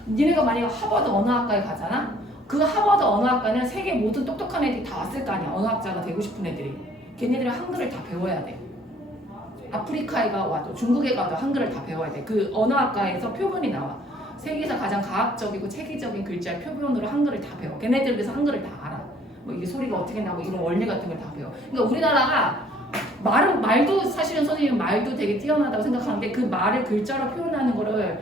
니네가 만약에 하버드 언어학과에 가잖아. 그 하버드 언어학과는 세계 모든 똑똑한 애들이 다 왔을 거 아니야. 언어학자가 되고 싶은 애들이. 걔네들은 한글을 다 배워야 돼. 아프리카에 와도 중국에 가도 한글을 다 배워야 돼. 그 언어학과에서 표본이 나와. 세계에서 가장 과학적이고 체계적인 글자의 표본으로 한글을 다 배워. 걔네들 그래서 한글을 다 알아. 뭐 이게 소리가 어떻게 나고 이런 원리 같은 걸 다 배워. 그러니까 우리나라가 말도 사실은 선생님 말도 되게 뛰어나다고 생각하는데 그 말을 글자로 표현하는 거를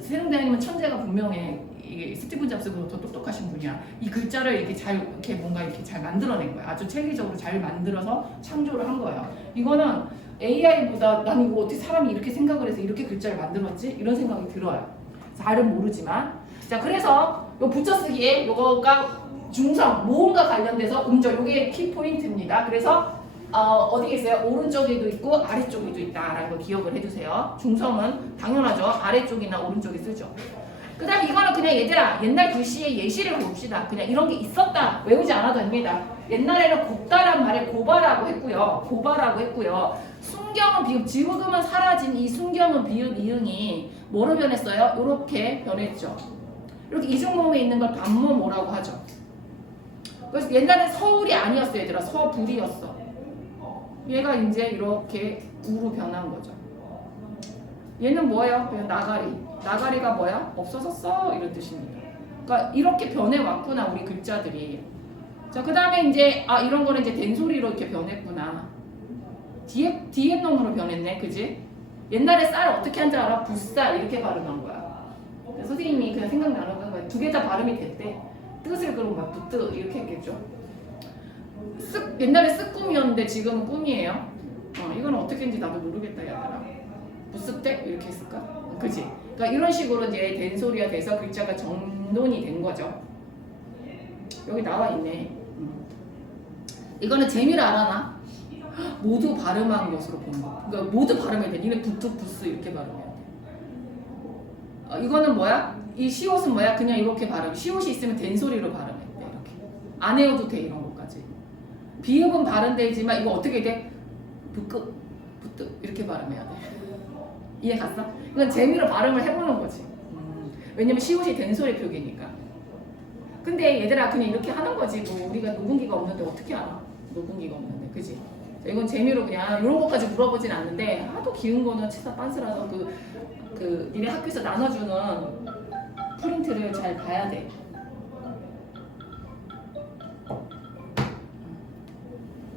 세종대왕님은 천재가 분명해. 이게 스티븐 잡스도 더 똑똑하신 분이야. 이 글자를 이렇게 뭔가 이렇게 잘 만들어낸 거야. 아주 체계적으로 잘 만들어서 창조를 한 거예요. 이거는 AI보다 나는 이거 어떻게 사람이 이렇게 생각을 해서 이렇게 글자를 만들었지? 이런 생각이 들어요. 잘은 모르지만. 자, 그래서 요 붙여쓰기에 요거가 중성, 모음과 관련돼서 음절, 요게 키포인트입니다. 그래서 어디 계세요? 오른쪽에도 있고 아래쪽에도 있다라는 거 기억을 해주세요. 중성은 당연하죠. 아래쪽이나 오른쪽에 쓰죠. 그 다음에 이거는 그냥 얘들아 옛날 글씨의 예시를 봅시다. 그냥 이런 게 있었다 외우지 않아도 됩니다. 옛날에는 곱다란 말에 고바라고 했고요. 고바라고 했고요. 순경은 비읍, 지금은 사라진 이 순경은 비읍 이응이 뭐로 변했어요? 이렇게 변했죠. 이렇게 이중모음에 있는 걸 반모모라고 하죠. 그래서 옛날에 서울이 아니었어 얘들아. 서불이었어. 얘가 이제 이렇게 우로 변한 거죠. 얘는 뭐예요? 그냥 나가리. 나가리가 뭐야? 없어졌어 이런 뜻입니다. 그러니까 이렇게 변해왔구나 우리 글자들이. 자, 그 다음에 이제 이런 거는 이제 된소리로 이렇게 변했구나. 뒤에 놈으로 변했네, 그지? 옛날에 쌀 어떻게 한 줄 알아? 붓쌀 이렇게 발음한 거야. 선생님이 그냥 생각나는 거야. 두 개 다 발음이 됐대. 뜻을 그럼 막 붓뜨 이렇게 했겠죠. 옛날에 쓱꿈이었는데 지금은 꿈이에요. 이건 어떻게 했는지 나도 모르겠다 얘들아. 부스텍 이렇게 했을까? 그지? 그러니까 이런 식으로 이제 된소리가 돼서 글자가 정돈이 된 거죠. 여기 나와 있네. 이거는 재미를 알아나? 모두 발음한 것으로 본 거. 그러니까 모두 발음해야 돼. 니네 부투 부스 이렇게 발음해야 돼. 이거는 뭐야? 이 시옷은 뭐야? 그냥 이렇게 발음. 시옷이 있으면 된소리로 발음해. 이렇게. 안 해도 돼 이런 것까지. 비읍은 발음되지만 이거 어떻게 돼? 부끄 부뜨 이렇게 발음해야 돼. 이해 갔어? 이건 재미로 발음을 해보는 거지. 왜냐면 시옷이 된소리 표기니까. 근데 얘들아 그냥 이렇게 하는 거지. 뭐 우리가 녹음기가 없는데 어떻게 알아? 녹음기가 없는데, 그지? 이건 재미로 그냥 이런 것까지 물어보진 않는데 하도 기운 거는 치사 빤스라서 니네 학교에서 나눠주는 프린트를 잘 봐야 돼.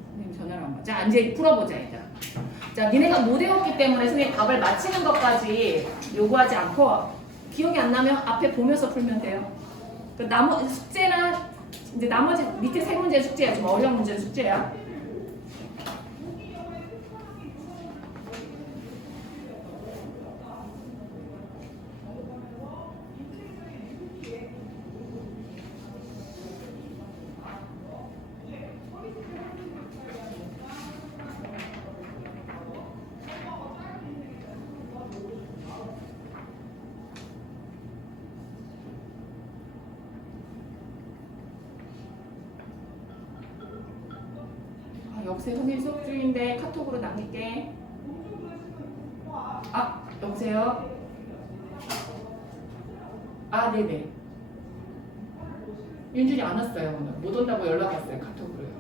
선생님 전화를 안 받아. 자, 이제 풀어보자 얘들아. 자, 니네가 못 외웠기 때문에 선생님 답을 맞히는 것까지 요구하지 않고 기억이 안 나면 앞에 보면서 풀면 돼요. 그 나머지 숙제나 이제 나머지 밑에 세 문제 숙제야. 좀 어려운 문제는 숙제야. 여보세요? 선생님 수업 중인데 카톡으로 남길게. 여보세요? 네네. 윤준이 안 왔어요 오늘. 못 온다고 연락 왔어요 카톡으로요.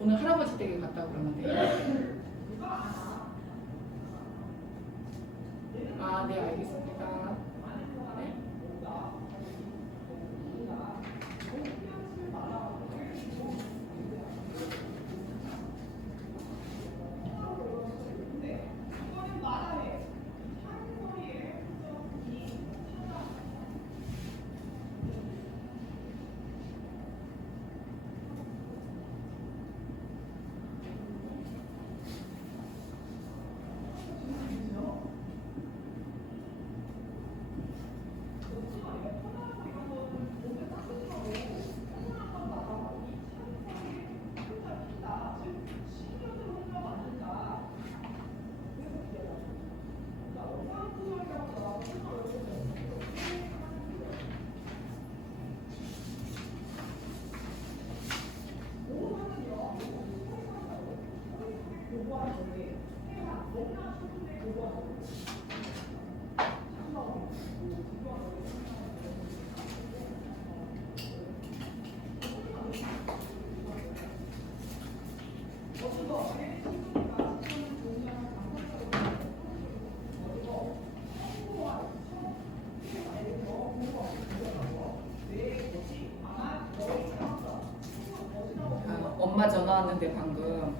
오늘 할아버지 댁에 갔다 그러는데. 네 알겠습니다. 네. 엄마 전화 왔는데 방금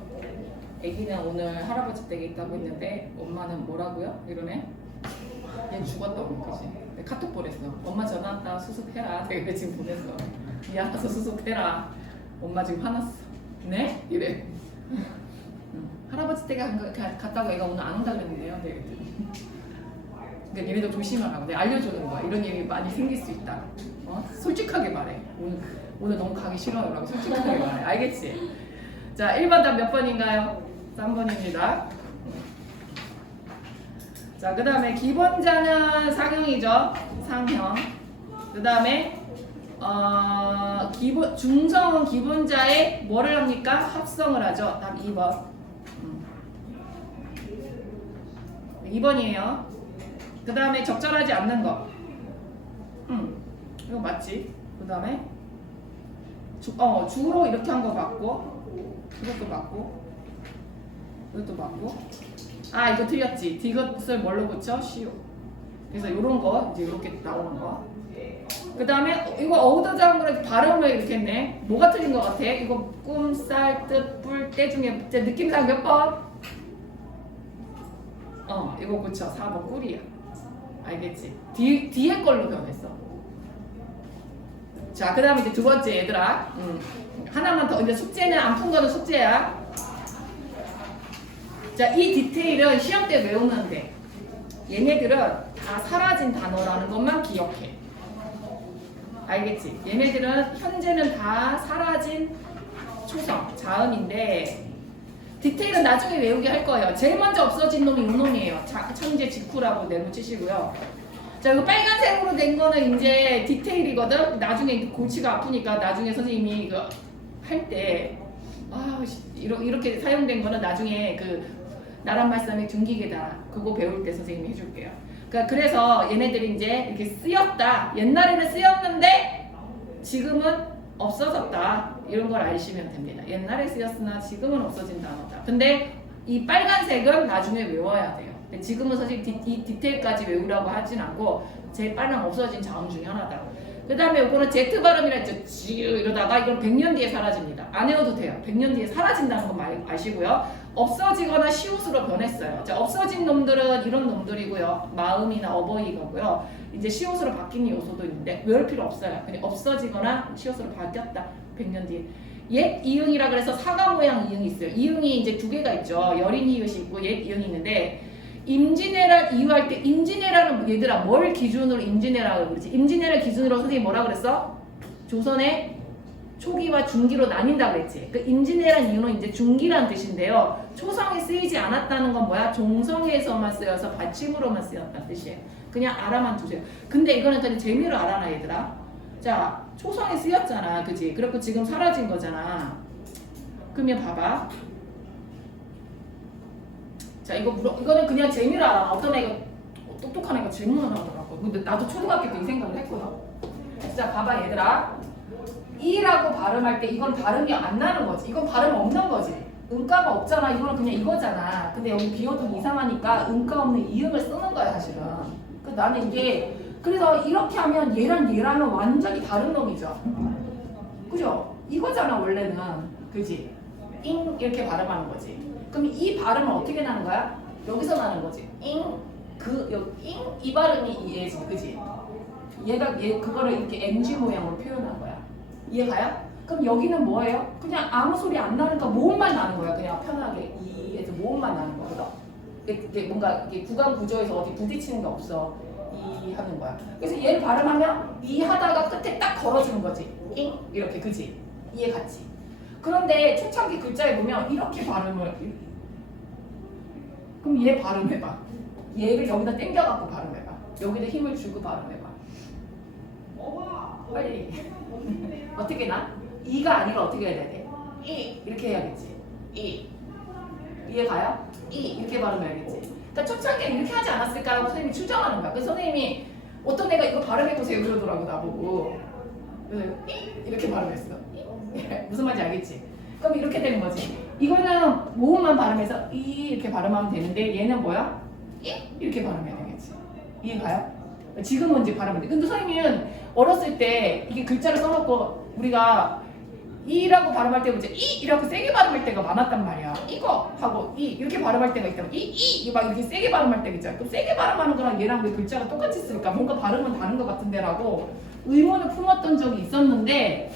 애기는 오늘 할아버지 댁에 있다고 했는데 엄마는 뭐라고요? 이러네. 얘 죽었다고 그지? 내가 카톡 보냈어. 엄마 전화 왔다 수습해라. 내가 지금 보냈어. 니 알아서 수습해라. 엄마 지금 화났어. 네? 이래. 할아버지 댁에 갔다고 애가 오늘 안 온다 그랬는데요. 네. 근데 얘네도 조심하라고. 내가 알려주는 거야. 이런 일이 많이 생길 수 있다. 솔직하게 말해. 오늘 너무 가기 싫어요. 라고 솔직하게 말해. 알겠지? 자, 1번 답 몇 번인가요? 3번입니다. 자, 그 다음에 기본자는 상형이죠. 상형. 그 다음에 중성은 기분자에 뭐를 합니까? 합성을 하죠. 답 2번. 2번이에요. 그 다음에 적절하지 않는 거. 이거 맞지? 그 다음에 주로 이렇게 한 거 맞고, 이것도 맞고, 이것도 맞고. 아, 이거 틀렸지. 이것을 뭘로 붙여? 시오. 그래서 이런 거 이제 이렇게 나오는 거. 그 다음에 이거 어우더자한 거를 발음을 이렇게 했네. 뭐가 틀린 것 같아? 이거 꿈, 쌀, 뜻, 뿔, 때 중에 제 느낌상 몇 번? 이거 그쵸. 4번 꿀이야. 알겠지? 뒤에 걸로 변했어. 자, 그 다음에 이제 두 번째 얘들아. 하나만 더. 이제 숙제는 안 푼 거는 숙제야. 자, 이 디테일은 시험 때 외우면 돼. 얘네들은 다 사라진 단어라는 것만 기억해. 알겠지? 얘네들은 현재는 다 사라진 초성, 자음인데 디테일은 나중에 외우게 할 거예요. 제일 먼저 없어진 놈이 이놈이에요. 천재 직후라고 내놓치시고요. 자, 이거 빨간색으로 된 거는 이제 디테일이거든. 나중에 골치가 아프니까 나중에 선생님이 이거 할 때 이렇게 사용된 거는 나중에 그 나란 말씀의 중기계다 그거 배울 때 선생님이 해줄게요. 그러니까 그래서 얘네들이 이제 이렇게 쓰였다. 옛날에는 쓰였는데 지금은 없어졌다. 이런 걸 아시면 됩니다. 옛날에 쓰였으나 지금은 없어진 단어다. 근데 이 빨간색은 나중에 외워야 돼요. 근데 지금은 사실 이 디테일까지 외우라고 하진 않고 제일 빨리 없어진 자음 중에 하나다. 그 다음에 이거는 Z 발음이라 했죠. 지으 이러다가 이건 100년 뒤에 사라집니다. 안 외워도 돼요. 100년 뒤에 사라진다는 거 아시고요. 없어지거나 시옷으로 변했어요. 자, 없어진 놈들은 이런 놈들이고요. 마음이나 어버이가고요. 이제 시옷으로 바뀐 요소도 있는데 외울 필요 없어요. 그냥 없어지거나 시옷으로 바뀌었다. 100년 뒤에. 옛 이응이라 그래서 사과 모양 이응이 있어요. 이응이 이제 두 개가 있죠. 여린 이응이 있고 옛 이응이 있는데 임진왜란 이유할 때 임진왜란은 얘들아 뭘 기준으로 임진왜란을 그러지? 임진왜란 기준으로 선생님이 뭐라 그랬어? 조선의 초기와 중기로 나뉜다 그랬지. 그 임진왜란 이유는 이제 중기란 뜻인데요. 초성이 쓰이지 않았다는 건 뭐야? 종성에서만 쓰여서 받침으로만 쓰였다는 뜻이에요. 그냥 알아만 두세요. 근데 이거는 그냥 재미로 알아놔 얘들아. 자, 초성이 쓰였잖아, 그지? 그렇고 지금 사라진 거잖아. 그러면 봐봐. 자, 이거는 그냥 재미로 알아. 어떤 애가 똑똑한 애가 질문을 하더라고. 근데 나도 초등학교 때 이 생각을 했거든. 자, 봐봐 얘들아. 이라고 발음할 때 이건 발음이 안 나는 거지. 이건 발음 없는 거지. 음가가 없잖아. 이거는 그냥 이거잖아. 근데 여기 비어도 이상하니까 음가 없는 이응을 쓰는 거야 사실은. 그 나는 이게 그래서 이렇게 하면 얘랑은 완전히 다른 놈이죠. 그죠? 이거잖아 원래는. 그지? 잉 이렇게 발음하는 거지. 그럼 이 발음은 어떻게 나는 거야? 여기서 나는 거지. 잉 이 발음이 얘지. 그지? 얘 그거를 이렇게 NG 모양으로 표현한 거야. 이해가요? 그럼 여기는 뭐예요? 그냥 아무 소리 안 나니까 모음만 나는 거야. 그냥 편하게 이에서 모음만 나는 거거든. 이게 뭔가 이게 구강 구조에서 어디 부딪히는 게 없어. 이 하는 거야. 그래서 얘를 발음하면 이 하다가 끝에 딱 걸어주는 거지. 잉 이렇게 그지? 이해 갔지? 그런데 초창기 글자에 보면 이렇게 발음을 그럼 얘 발음해봐. 얘를 여기다 당겨갖고 발음해봐. 여기다 힘을 주고 발음해봐. 빨리. 어떻게 나? 이가 아니라 어떻게 해야 돼? 이 이렇게 해야겠지. 이 이해 가요? 이 이렇게 발음해야겠지. 그러니까 초창기에 이렇게 하지 않았을까라고 선생님이 추정하는 거야. 그래서 선생님이 어떤 애가 이거 발음해보세요 그러더라고 나보고. 그래서 이렇게 발음했어. 무슨 말인지 알겠지? 그럼 이렇게 되는 거지. 이거는 모음만 발음해서 이 이렇게 발음하면 되는데 얘는 뭐야? 이렇게 발음해야 되겠지. 이해 가요? 지금은 이제 발음을 돼. 근데 선생님은 어렸을 때 이게 글자를 써놓고 우리가 이라고 발음할 때 이제 이라고 세게 발음할 때가 많았단 말이야. 이거 하고 이렇게 발음할 때가 있다고 막 이렇게 세게 발음할 때가 있잖아. 그럼 세게 발음하는 거랑 얘랑 왜 글자가 똑같이 쓰니까 뭔가 발음은 다른 것 같은데라고 의문을 품었던 적이 있었는데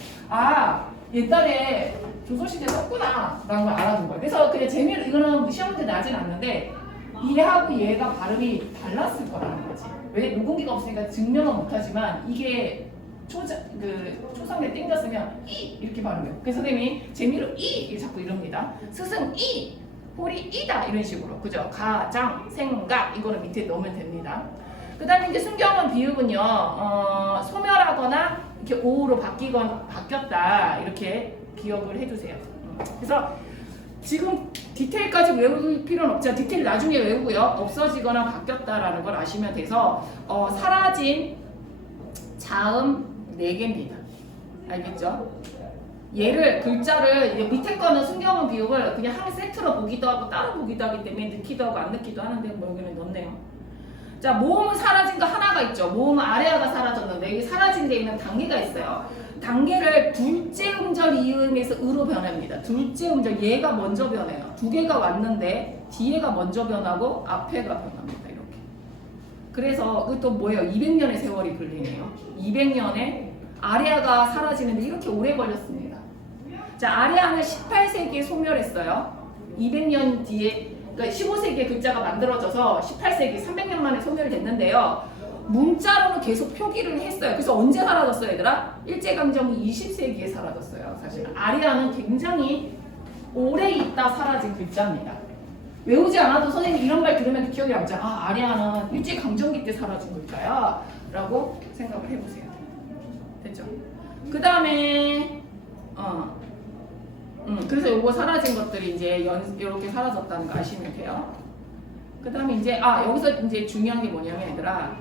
옛날에 조선시대에 썼구나 라는 걸 알아둔 거야. 그래서 그냥 재미로 이거는 시험 때 나진 않는데 얘하고 얘가 발음이 달랐을 거라는 거지. 왜 녹음기가 없으니까 증명은 못하지만 이게 초성에 땡겼으면 이렇게 발음해요. 그래서 선생님이 재미로 자꾸 이럽니다. 스승 홀이 이다 이런 식으로 그죠? 가장 생각 이거는 밑에 넣으면 됩니다. 그 다음에 이제 순경은 비읍은요 소멸하거나 이렇게 오로 바뀌었다 이렇게 기억을 해두세요. 그래서 지금 디테일까지 외울 필요는 없지만 디테일 나중에 외우고요. 없어지거나 바뀌었다라는 걸 아시면 돼서 사라진 자음 4개입니다. 알겠죠? 얘를 글자를 이제 밑에 거는 순경음 비읍을 그냥 한 세트로 보기도 하고 따로 보기도 하기 때문에 넣기도 하고 안 넣기도 하는데 뭐 여기는 넣네요. 자, 모음은 사라진 거 하나가 있죠. 모음은 아래아가 사라졌는데 여기 사라진 데 있는 단계가 있어요. 단계를 둘째 음절 이음에서 으로 변합니다. 둘째 음절 얘가 먼저 변해요. 2개가 왔는데 뒤에가 먼저 변하고 앞에가 변합니다. 이렇게. 그래서 이것도 뭐예요? 200년의 세월이 걸리네요. 200년에 아래아가 사라지는데 이렇게 오래 걸렸습니다. 자, 아래아는 18세기에 소멸했어요. 200년 뒤에, 그러니까 15세기에 글자가 만들어져서 18세기, 300년 만에 소멸됐는데요. 문자로는 계속 표기를 했어요. 그래서 언제 사라졌어요, 얘들아? 일제강점기 20세기에 사라졌어요. 사실 아래아는 굉장히 오래 있다 사라진 글자입니다. 외우지 않아도 선생님 이런 말 들으면 기억이 남죠. 아, 아래아는 일제강점기 때 사라진 글자야 라고 생각을 해보세요. 됐죠? 그 다음에 그래서 요거 사라진 것들이 이제 이렇게 사라졌다는 거 아시면 돼요. 그 다음에 이제 여기서 이제 중요한 게 뭐냐면 얘들아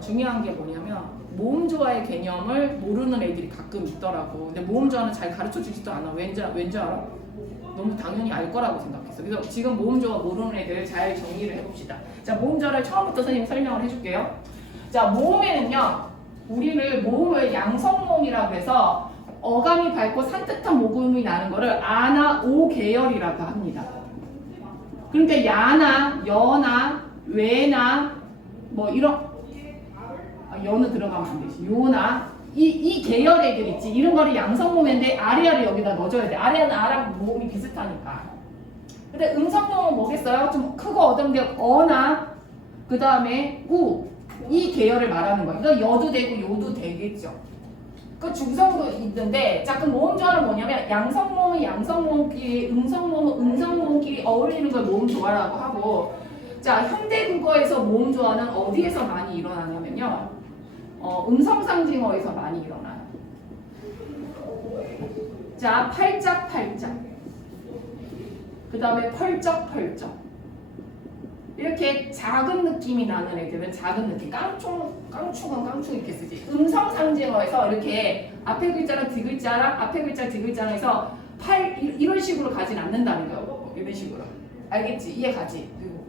중요한 게 뭐냐면 모음조화의 개념을 모르는 애들이 가끔 있더라고. 근데 모음조화는 잘 가르쳐 주지도 않아. 왠지 알아? 너무 당연히 알 거라고 생각했어. 그래서 지금 모음조화 모르는 애들 잘 정리를 해봅시다. 자, 모음조화를 처음부터 선생님 설명을 해줄게요. 자, 모음에는요 우리를 모음을 양성모음이라고 해서 어감이 밝고 산뜻한 모음이 나는 거를 아나 오 계열이라고 합니다. 그러니까 야나 여나 외나 뭐 이런 여는 들어가면 안 되지. 요나 이 계열 애들 있지. 이런 거를 양성모음인데 아래아를 여기다 넣어줘야 돼. 아래아는 아랑 모음이 비슷하니까. 근데 음성모음은 뭐겠어요? 좀 크고 어동데 어나 그 다음에 우 이 계열을 말하는 거예요. 그러니까 여도 되고 요도 되겠죠. 그 중성도 있는데 자, 그럼 모음조화는 뭐냐면 양성모음은 양성모음끼리 음성모음은 음성모음끼리 어울리는 걸 모음조화라고 하고 자, 현대국어에서 모음조화는 어디에서 많이 일어나냐면요 음성상징어에서 많이 일어나요. 자, 팔짝팔짝 그 다음에 펄쩍펄쩍 이렇게 작은 느낌이 나는 애들은 작은 느낌, 깡충은 깡충 이렇게 쓰지. 음성상징어에서 이렇게 앞에 글자랑 뒤글자랑 앞에 글자 뒤글자랑 해서 이런 식으로 가진 않는다는 거예요. 이런 식으로. 알겠지? 이해 가지? 그리고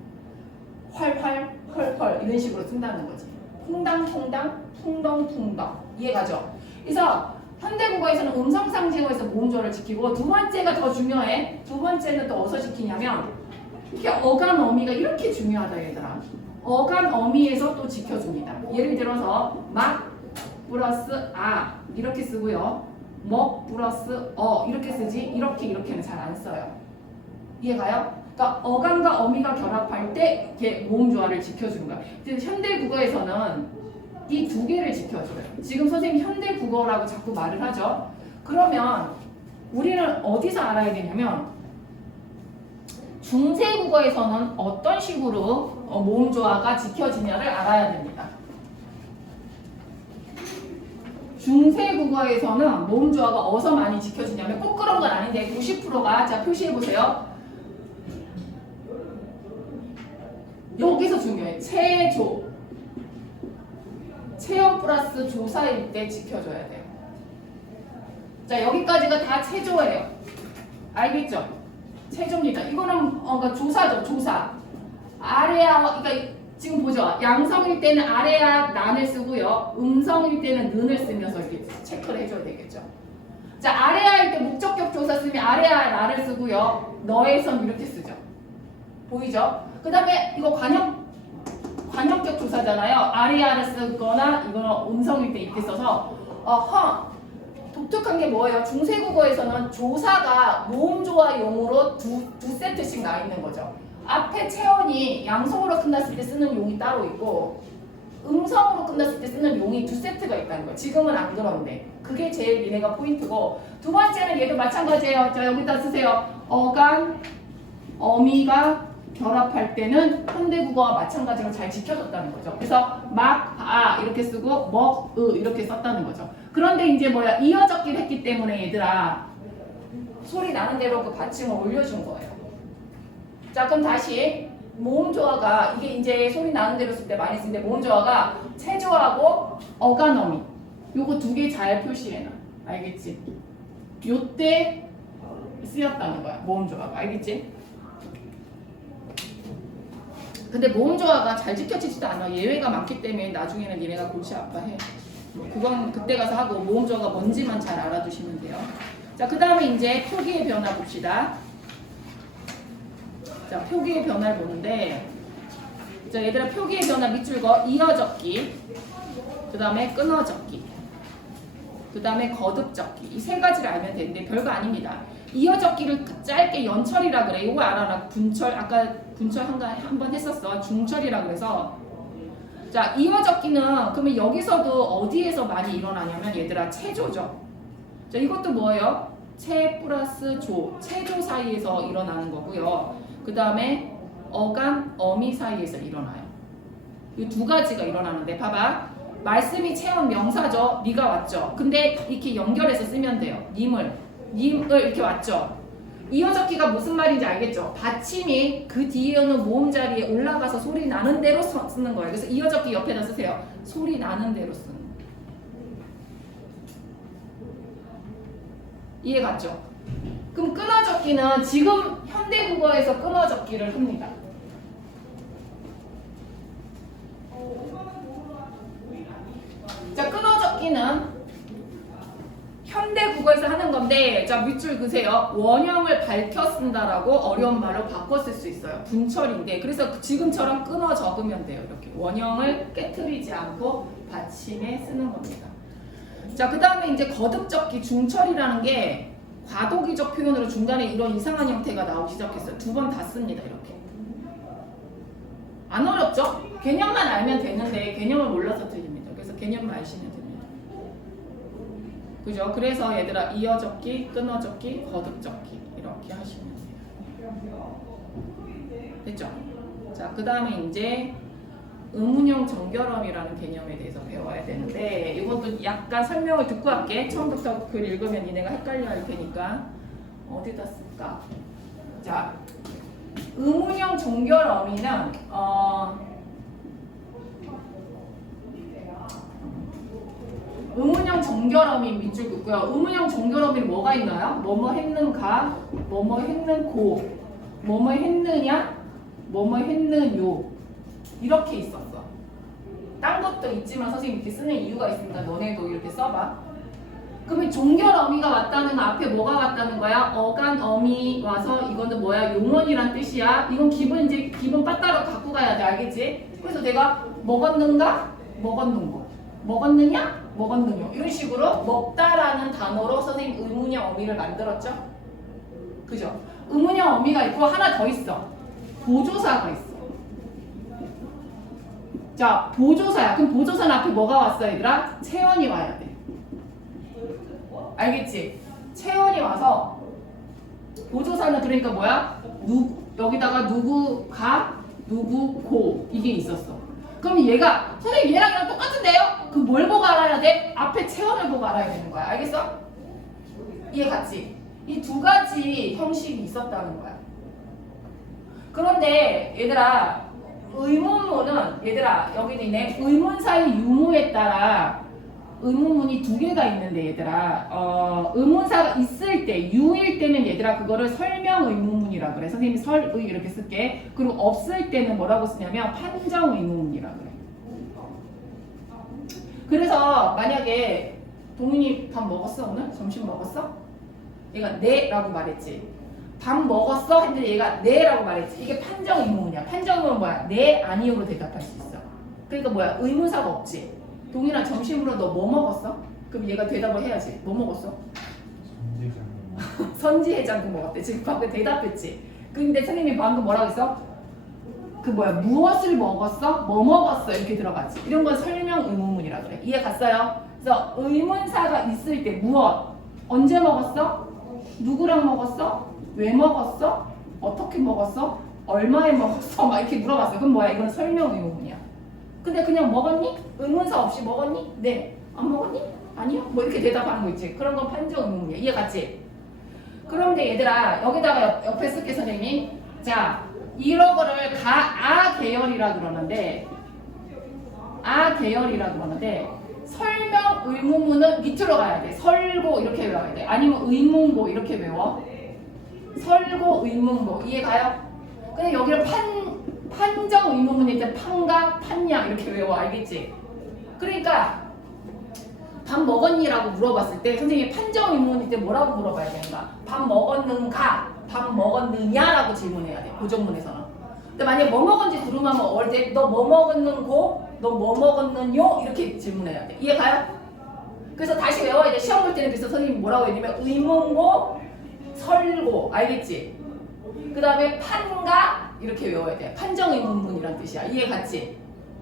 활활 펄펄 이런 식으로 쓴다는 거지. 퐁당퐁당 풍덩풍덩 이해 가죠? 그래서 현대국어에서는 음성상징어에서 모음조화를 지키고 두 번째가 더 중요해. 두 번째는 또 어디서 지키냐면 이렇게 어감 어미가 이렇게 중요하다 얘들아. 어감 어미에서 또 지켜줍니다. 예를 들어서 막 플러스 아 이렇게 쓰고요. 먹 플러스 이렇게 쓰지 이렇게는 잘 안 써요. 이해가요? 그러니까 어감과 어미가 결합할 때 이렇게 모음조화를 지켜주는 거야. 현대국어에서는 이 2개를 지켜줘요. 지금 선생님 현대국어라고 자꾸 말을 하죠. 그러면 우리는 어디서 알아야 되냐면 중세국어에서는 어떤 식으로 모음조화가 지켜지냐를 알아야 됩니다. 중세국어에서는 모음조화가 어디서 많이 지켜지냐면 꼭 그런 건 아닌데 90%가 자 표시해보세요. 여기서 중요해. 체조 체형 플러스 조사일 때 지켜줘야 돼요. 자, 여기까지가 다 체조예요. 알겠죠? 체조입니다. 이거는 그러니까 조사죠. 조사. 아래아 그러니까 지금 보죠. 양성일 때는 아래아 난을 쓰고요. 음성일 때는 는을 쓰면서 이렇게 체크를 해줘야 되겠죠. 자, 아래아일 때 목적격 조사 쓰면 아래아 나를 쓰고요. 너에선 이렇게 쓰죠. 보이죠? 그 다음에 이거 관형격 조사잖아요. 아래아를 쓰거나 이거는 음성일 때 이렇게 써서 독특한 게 뭐예요? 중세국어에서는 조사가 모음조화용으로 두 세트씩 나 있는 거죠. 앞에 체언이 양성으로 끝났을 때 쓰는 용이 따로 있고 음성으로 끝났을 때 쓰는 용이 2세트가 있다는 거예요. 지금은 안 그런데 그게 제일 얘네가 포인트고 두 번째는 얘도 마찬가지예요. 자, 여기다 쓰세요. 어간, 어미가 결합할 때는 현대국어와 마찬가지로 잘 지켜졌다는 거죠. 그래서 막, 아 이렇게 쓰고 먹, 이렇게 썼다는 거죠. 그런데 이제 뭐야 이어적기를 했기 때문에 얘들아 소리 나는 대로 그 받침을 올려준 거예요. 자 그럼 다시 모음조화가 이게 이제 소리 나는 대로 쓸 때 많이 쓰는데 모음조화가 체조하고 어간어미 요거 두 개 잘 표시해놔. 알겠지? 요때 쓰였다는 거야 모음조화가. 알겠지? 근데 모음조화가 잘 지켜지지도 않아. 예외가 많기 때문에 나중에는 얘네가 골치 아파해. 그건 그때 가서 하고 모음조화가 뭔지만 잘 알아두시면 돼요. 자, 그 다음에 이제 표기의 변화 봅시다. 자, 표기의 변화를 보는데 자, 얘들아 표기의 변화 밑줄 거 이어적기 그 다음에 끊어적기 그 다음에 거듭적기 이 세 가지를 알면 되는데 별거 아닙니다. 이어적기를 짧게 연철이라 그래. 이거 알아라. 분철 아까 분철 한번 했었어. 중철이라 그래서 자 이어적기는 그러면 여기서도 어디에서 많이 일어나냐면 얘들아 체조죠. 자 이것도 뭐예요? 체 플러스 조 체조 사이에서 일어나는 거고요. 그 다음에 어간 어미 사이에서 일어나요. 이 두 가지가 일어나는데 봐봐. 말씀이 체험 명사죠. 니가 왔죠. 근데 이렇게 연결해서 쓰면 돼요. 님을 이렇게 왔죠. 이어적기가 무슨 말인지 알겠죠? 받침이 그 뒤에 있는 모음 자리에 올라가서 소리 나는 대로 쓰는 거예요. 그래서 이어적기 옆에다 쓰세요. 소리 나는 대로 쓰는 거. 이해 갔죠? 그럼 끊어적기는 지금 현대국어에서 끊어적기를 합니다. 자, 끊어적기는 현대국어에서 하는 건데 자 밑줄 그세요. 원형을 밝혀 쓴다라고 어려운 말로 바꿔 쓸 수 있어요. 분철인데 그래서 지금처럼 끊어 적으면 돼요. 이렇게 원형을 깨트리지 않고 받침에 쓰는 겁니다. 자, 그 다음에 이제 거듭적기 중철이라는 게 과도기적 표현으로 중간에 이런 이상한 형태가 나오기 시작했어요. 두 번 다 씁니다. 이렇게. 안 어렵죠? 개념만 알면 되는데 개념을 몰라서 틀립니다. 그래서 개념만 아시면 됩니다. 그죠? 그래서 얘들아 이어적기, 끊어적기, 거듭적기 이렇게 하시면 돼요. 됐죠? 자, 그 다음에 이제 의문형 정결함이라는 개념에 대해서 배워야 되는데 이것도 약간 설명을 듣고 할게. 처음부터 글 읽으면 니네가 헷갈려 할 테니까 어디다 쓸까? 자, 의문형 정결어미는 의문형 정결어미 밑줄 긋고요. 의문형 정결어미는 뭐가 있나요? 뭐뭐 했는가, 뭐뭐 했는고, 뭐뭐 했느냐, 뭐뭐 했느뇨 이렇게 있었어. 딴 것도 있지만 선생님 이렇게 쓰는 이유가 있으니까 너네도 이렇게 써봐. 그러면 종결어미가 왔다는 거 앞에 뭐가 왔다는 거야? 어간어미 와서 이거는 뭐야? 용언이란 뜻이야. 이건 기본 빠따로 갖고 가야 돼. 알겠지? 그래서 내가 먹었는가? 먹었는고. 먹었느냐? 먹었느뇨. 이런 식으로 먹다라는 단어로 선생님 의문형 어미를 만들었죠? 그죠? 의문형 어미가 있고 하나 더 있어. 보조사가 있어. 자, 보조사야. 그럼 보조사는 앞에 뭐가 왔어, 얘들아? 체언이 와야 돼. 알겠지? 체언이 와서 보조사는 그러니까 뭐야? 여기다가 누구가, 누구고 이게 있었어. 그럼 얘가 선생님 얘랑 이랑 똑같은데요? 그 뭘 보고 알아야 돼? 앞에 체언을 보고 알아야 되는 거야. 알겠어? 이해 갔지? 이 두 가지 형식이 있었다는 거야. 그런데 얘들아 의문문은 얘들아 여기는 있네. 의문사의 유무에 따라 의문문이 두 개가 있는데 얘들아 의문사가 있을 때 유일 때는 얘들아 그거를 설명 의문문이라 그래. 선생님이 설의 이렇게 쓸게. 그리고 없을 때는 뭐라고 쓰냐면 판정 의문문이라 그래. 그래서 만약에 동윤이 밥 먹었어 오늘? 점심 먹었어? 얘가 네 라고 말했지. 밥 먹었어? 했는데 얘가 네 라고 말했지. 이게 판정 의문문이야. 판정 의문은 뭐야? 네 아니오로 대답할 수 있어. 그러니까 뭐야? 의문사가 없지. 동윤아 점심으로 너 뭐 먹었어? 그럼 얘가 대답을 해야지. 뭐 먹었어? 선지해장국 먹었대. 지금 방금 대답했지. 근데 선생님이 방금 뭐라고 했어? 그 뭐야? 무엇을 먹었어? 뭐 먹었어? 이렇게 들어갔지. 이런 건 설명 의문문이라 그래. 이해 갔어요? 그래서 의문사가 있을 때 무엇? 언제 먹었어? 누구랑 먹었어? 왜 먹었어? 어떻게 먹었어? 얼마에 먹었어? 막 이렇게 물어봤어요. 그럼 뭐야? 이건 설명 의문문이야. 근데 그냥 먹었니? 의문사 없이 먹었니? 네. 안 먹었니? 아니요. 뭐 이렇게 대답하는 거 있지. 그런 건 판정 의문이야. 이해 갔지? 그런데 얘들아 여기다가 옆에 쓸게 선생님이. 자 이런 거를 아 계열이라 그러는데 설명 의문문은 밑으로 가야 돼. 설고 이렇게 외워야 돼. 아니면 의문고 이렇게 외워. 설고 의문고 이해 가요? 근데 여기를 판정 의문문일 때 판가 판냐 이렇게 외워. 알겠지? 그러니까 밥 먹었니라고 물어봤을 때 선생님이 판정 의문일 때 뭐라고 물어봐야 되는가? 밥 먹었는가? 밥 먹었느냐라고 질문해야 돼. 고정문에서는. 근데 만약에 뭐 먹었는지 물으면 어릴 때 너 뭐 먹었는고? 너 뭐 먹었는요? 이렇게 질문해야 돼. 이해 가요? 그래서 다시 외워야 돼. 시험 볼 때는 그래서 선생님이 뭐라고 했냐면 의문고 설고 알겠지? 그 다음에 판가 이렇게 외워야 돼. 판정 의문문이란 뜻이야. 이해 갔지?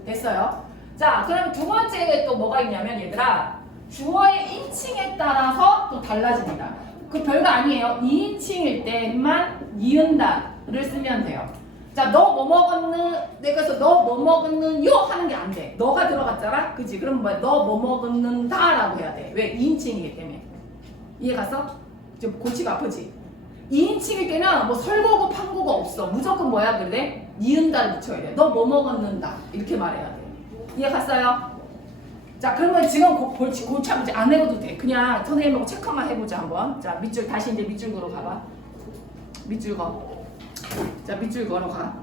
됐어요? 자 그럼 두 번째에 또 뭐가 있냐면 얘들아 주어의 인칭에 따라서 또 달라집니다. 그 별거 아니에요. 2인칭일 때만 니은다를 쓰면 돼요. 자, 너 뭐 먹었는? 내가서 너 뭐 먹었는요? 하는 게 안 돼. 너가 들어갔잖아? 그치? 그럼 뭐야? 너 뭐 먹었는다? 라고 해야 돼. 왜? 2인칭이기 때문에. 이해 갔어? 좀 골치가 아프지? 2인칭일 때는 뭐 설거고 판고가 없어. 무조건 뭐야? 그래? 니은다를 붙여야 돼. 너 뭐 먹었는다. 이렇게 말해야 돼. 이해 갔어요? 자 그러면 지금 골치 아프지 안 해봐도 돼. 그냥 선생님하고 체크만 해보자 한번. 자 밑줄 다시 이제 밑줄거로 가봐. 밑줄거. 자 밑줄거로 가.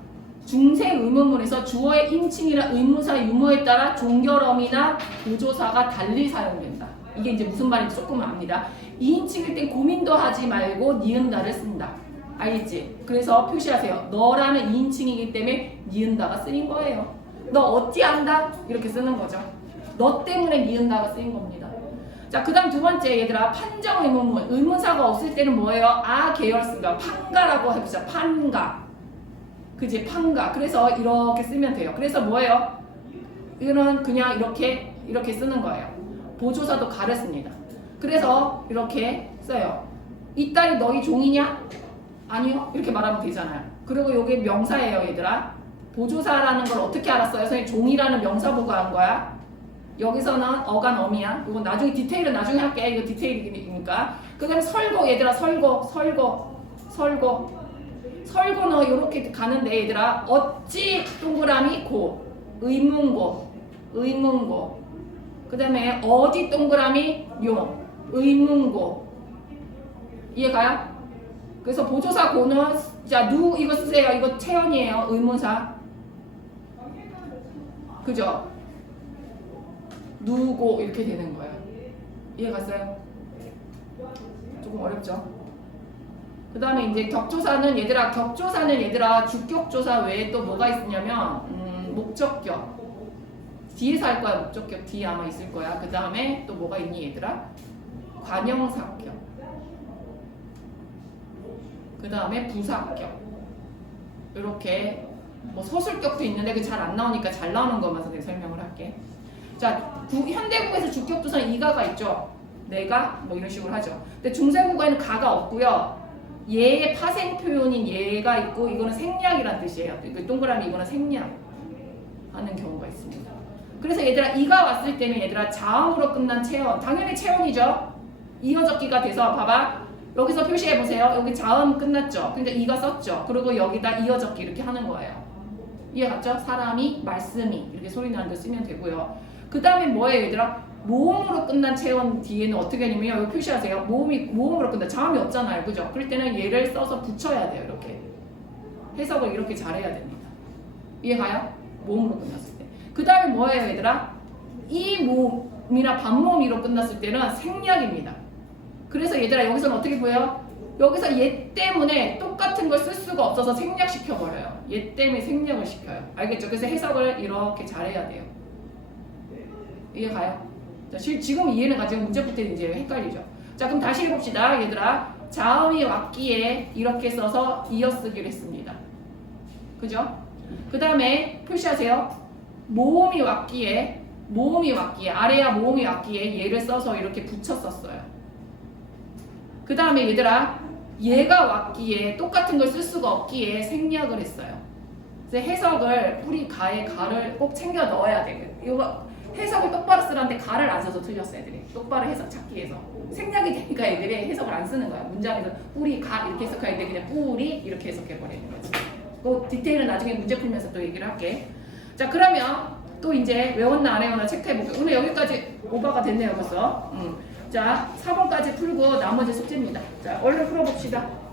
중세 의문문에서 주어의 인칭이나 의문사 유무에 따라 종결어미나 보조사가 달리 사용된다. 이게 이제 무슨 말인지 조금 압니다. 2인칭일 땐 고민도 하지 말고 니은다를 쓴다. 알겠지? 그래서 표시하세요. 너라는 2인칭이기 때문에 니은다가 쓰인 거예요. 너 어찌 안다? 이렇게 쓰는 거죠. 너 때문에 니은다가 쓰인 겁니다. 자, 그 다음 두 번째 얘들아 판정 의문문. 의문사가 없을 때는 뭐예요? 아 계열 쓴다. 판가라고 해보자. 판가. 그지? 판가. 그래서 이렇게 쓰면 돼요. 그래서 뭐예요? 이거는 그냥 이렇게 쓰는 거예요. 보조사도 가르습니다. 그래서 이렇게 써요. 이 딸이 너희 종이냐? 아니요. 이렇게 말하면 되잖아요. 그리고 이게 명사예요 얘들아. 보조사라는 걸 어떻게 알았어요? 선생님 종이라는 명사 보고 한 거야. 여기서는 어간 어미야. 이건 나중에 디테일은 나중에 할게. 이거 디테일이니까. 그 다음에 설고 얘들아 설고는 이렇게 가는데 얘들아 어찌 동그라미 고 의문고 그 다음에 어디 동그라미 요 의문고 이해 가요? 그래서 보조사 고는 자 누 이거 쓰세요. 이거 체연이에요. 의문사 그죠? 누고 이렇게 되는 거예요. 이해 갔어요? 조금 어렵죠? 그 다음에 이제 격조사는 얘들아 주격조사 외에 또 뭐가 있냐면 목적격 뒤에서 할 거야. 목적격 뒤에 아마 있을 거야. 그 다음에 또 뭐가 있니 얘들아? 관형사격 그 다음에 부사격 이렇게 뭐 서술격도 있는데 그 잘 안 나오니까 잘 나오는 것만 선생님 설명을 할게. 자, 현대국에서 주격조사는 이가가 있죠. 내가 뭐 이런 식으로 하죠. 근데 중세국어에는 가가 없고요. 얘의 파생 표현인 얘가 있고 이거는 생략이란 뜻이에요. 이거 동그라미 이거는 생략 하는 경우가 있습니다. 그래서 얘들아 이가 왔을 때는 얘들아 자음으로 끝난 체언 당연히 체언이죠. 이어적기가 돼서 봐봐. 여기서 표시해 보세요. 여기 자음 끝났죠. 근데 이가 썼죠. 그리고 여기다 이어적기 이렇게 하는 거예요. 이해 갔죠? 사람이 말씀이 이렇게 소리 나는 데 쓰면 되고요. 그 다음에 뭐예요 얘들아? 모음으로 끝난 체언 뒤에는 어떻게 하냐면 여기 표시하세요. 모음으로 끝나 자음이 없잖아요. 그죠? 그럴 때는 얘를 써서 붙여야 돼요. 이렇게 해석을 이렇게 잘해야 됩니다. 이해 가요? 모음으로 끝났을 때. 그 다음에 뭐예요 얘들아? 이 모음이나 반모음이로 끝났을 때는 생략입니다. 그래서 얘들아 여기서는 어떻게 보여요? 여기서 얘 때문에 똑같은 걸 쓸 수가 없어서 생략시켜버려요. 얘 때문에 생략을 시켜요. 알겠죠? 그래서 해석을 이렇게 잘해야 돼요. 이해 가요? 자, 지금 이해는 가지고 문제부터 이제 헷갈리죠. 자, 그럼 다시 해봅시다. 얘들아 자음이 왔기에 이렇게 써서 이어쓰기를 했습니다. 그죠? 그 다음에 표시하세요. 모음이 왔기에 아래야 모음이 왔기에 얘를 써서 이렇게 붙였었어요. 그 다음에 얘들아 얘가 왔기에 똑같은 걸 쓸 수가 없기에 생략을 했어요. 그래서 해석을 뿌리 가에 가를 꼭 챙겨 넣어야 돼. 이거 해석을 똑바로 쓰라는데 가를 안 써서 틀렸어 애들이. 똑바로 해석 찾기 위해서. 생략이 되니까 애들이 해석을 안 쓰는 거야. 문장에서 뿌리 가 이렇게 해석할 때 그냥 뿌리 이렇게 해석해 버리는 거지. 그 디테일은 나중에 문제 풀면서 또 얘기를 할게. 자 그러면 또 이제 외웠나 안 외웠나 체크해 볼게요. 오늘 여기까지 오버가 됐네요 벌써. 자 4번까지 풀고 나머지 숙제입니다. 자 얼른 풀어봅시다.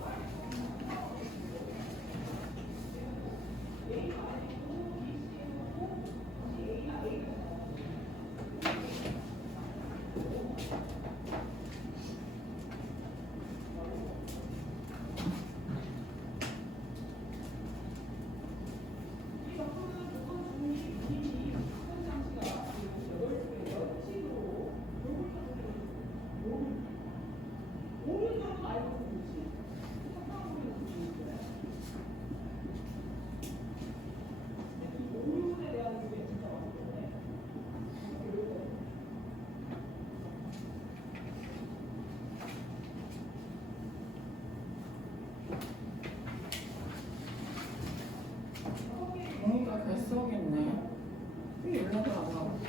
그러니까 결석했네.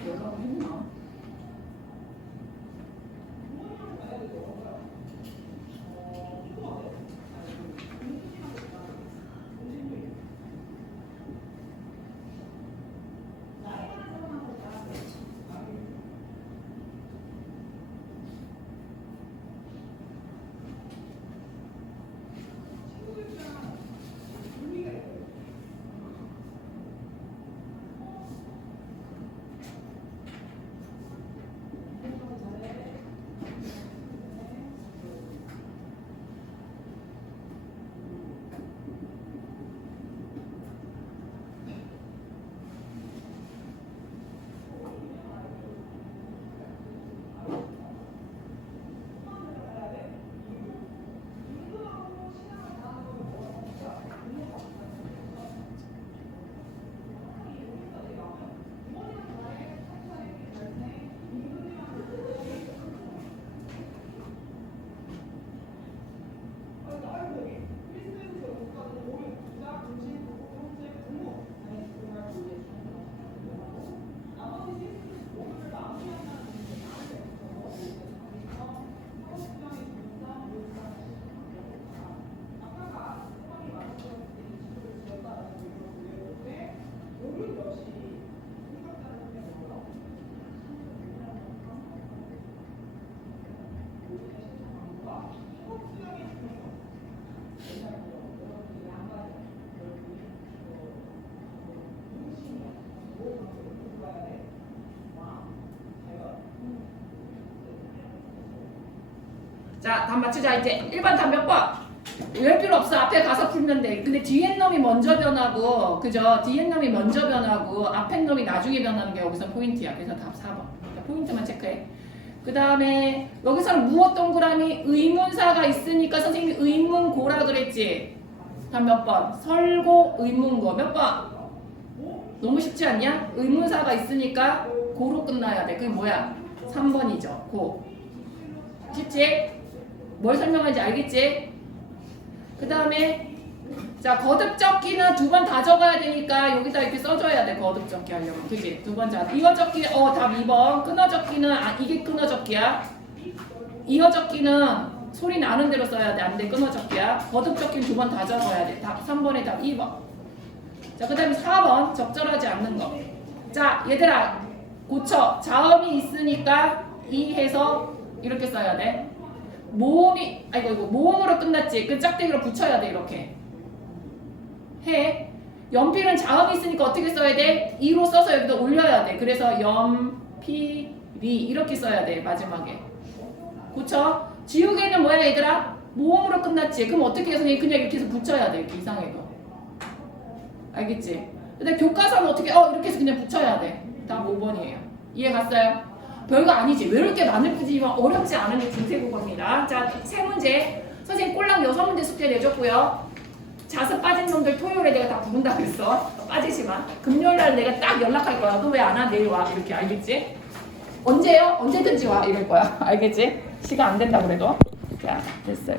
연락을 했나? 자, 답 맞추자. 이제 1번 답 몇 번? 외울 필요 없어. 앞에 가서 풀면 돼. 근데 뒤에 놈이 먼저 변하고, 그죠? 뒤에 놈이 먼저 변하고, 앞에 놈이 나중에 변하는 게 여기서 포인트야. 그래서 답 4번. 자, 포인트만 체크해. 그 다음에 여기서는 무엇 동그라미 의문사가 있으니까 선생님이 의문고라 그랬지? 답 몇 번? 설고 의문고. 몇 번? 너무 쉽지 않냐? 의문사가 있으니까 고로 끝나야 돼. 그게 뭐야? 3번이죠. 고. 쉽지? 뭘 설명하는지 알겠지? 그 다음에 자 거듭적기는 두 번 다 적어야 되니까 여기다 이렇게 써줘야 돼. 거듭적기 하려면 그치? 두 번째 이어적기 답 2번. 끊어적기는 이게 끊어적기야. 이어적기는 소리 나는 대로 써야 돼. 안 돼. 끊어적기야. 거듭적기는 두 번 다 적어야 돼. 답 3번에 답 2번. 자 그 다음에 4번 적절하지 않는 거. 자 얘들아 고쳐. 자음이 있으니까 이 해서 이렇게 써야 돼. 모음이 이거 모음으로 끝났지. 그 짝대기로 붙여야 돼. 이렇게 해. 연필은 자음이 있으니까 어떻게 써야 돼? 이로 써서 여기다 올려야 돼. 그래서 연필이 이렇게 써야 돼. 마지막에 고쳐. 지우개는 뭐야 얘들아? 모음으로 끝났지. 그럼 어떻게 해서 그냥 이렇게 해서 붙여야 돼. 이렇게 이상해도 알겠지? 근데 교과서는 어떻게 이렇게 해서 그냥 붙여야 돼. 답 5번이에요. 이해 갔어요? 별거 아니지. 외울 게 많을 뿐이지만 어렵지 않은 게 중세국어입니다. 자, 세 문제. 선생님 꼴랑 6문제 숙제 내줬고요. 자습 빠진 놈들 토요일에 내가 다 부른다 그랬어. 빠지지만. 금요일날 내가 딱 연락할 거야. 너 왜 안 와? 내일 와. 이렇게 알겠지? 언제요? 언제든지 와. 이럴 거야. 알겠지? 시간 안 된다 그래도. 자, 됐어요.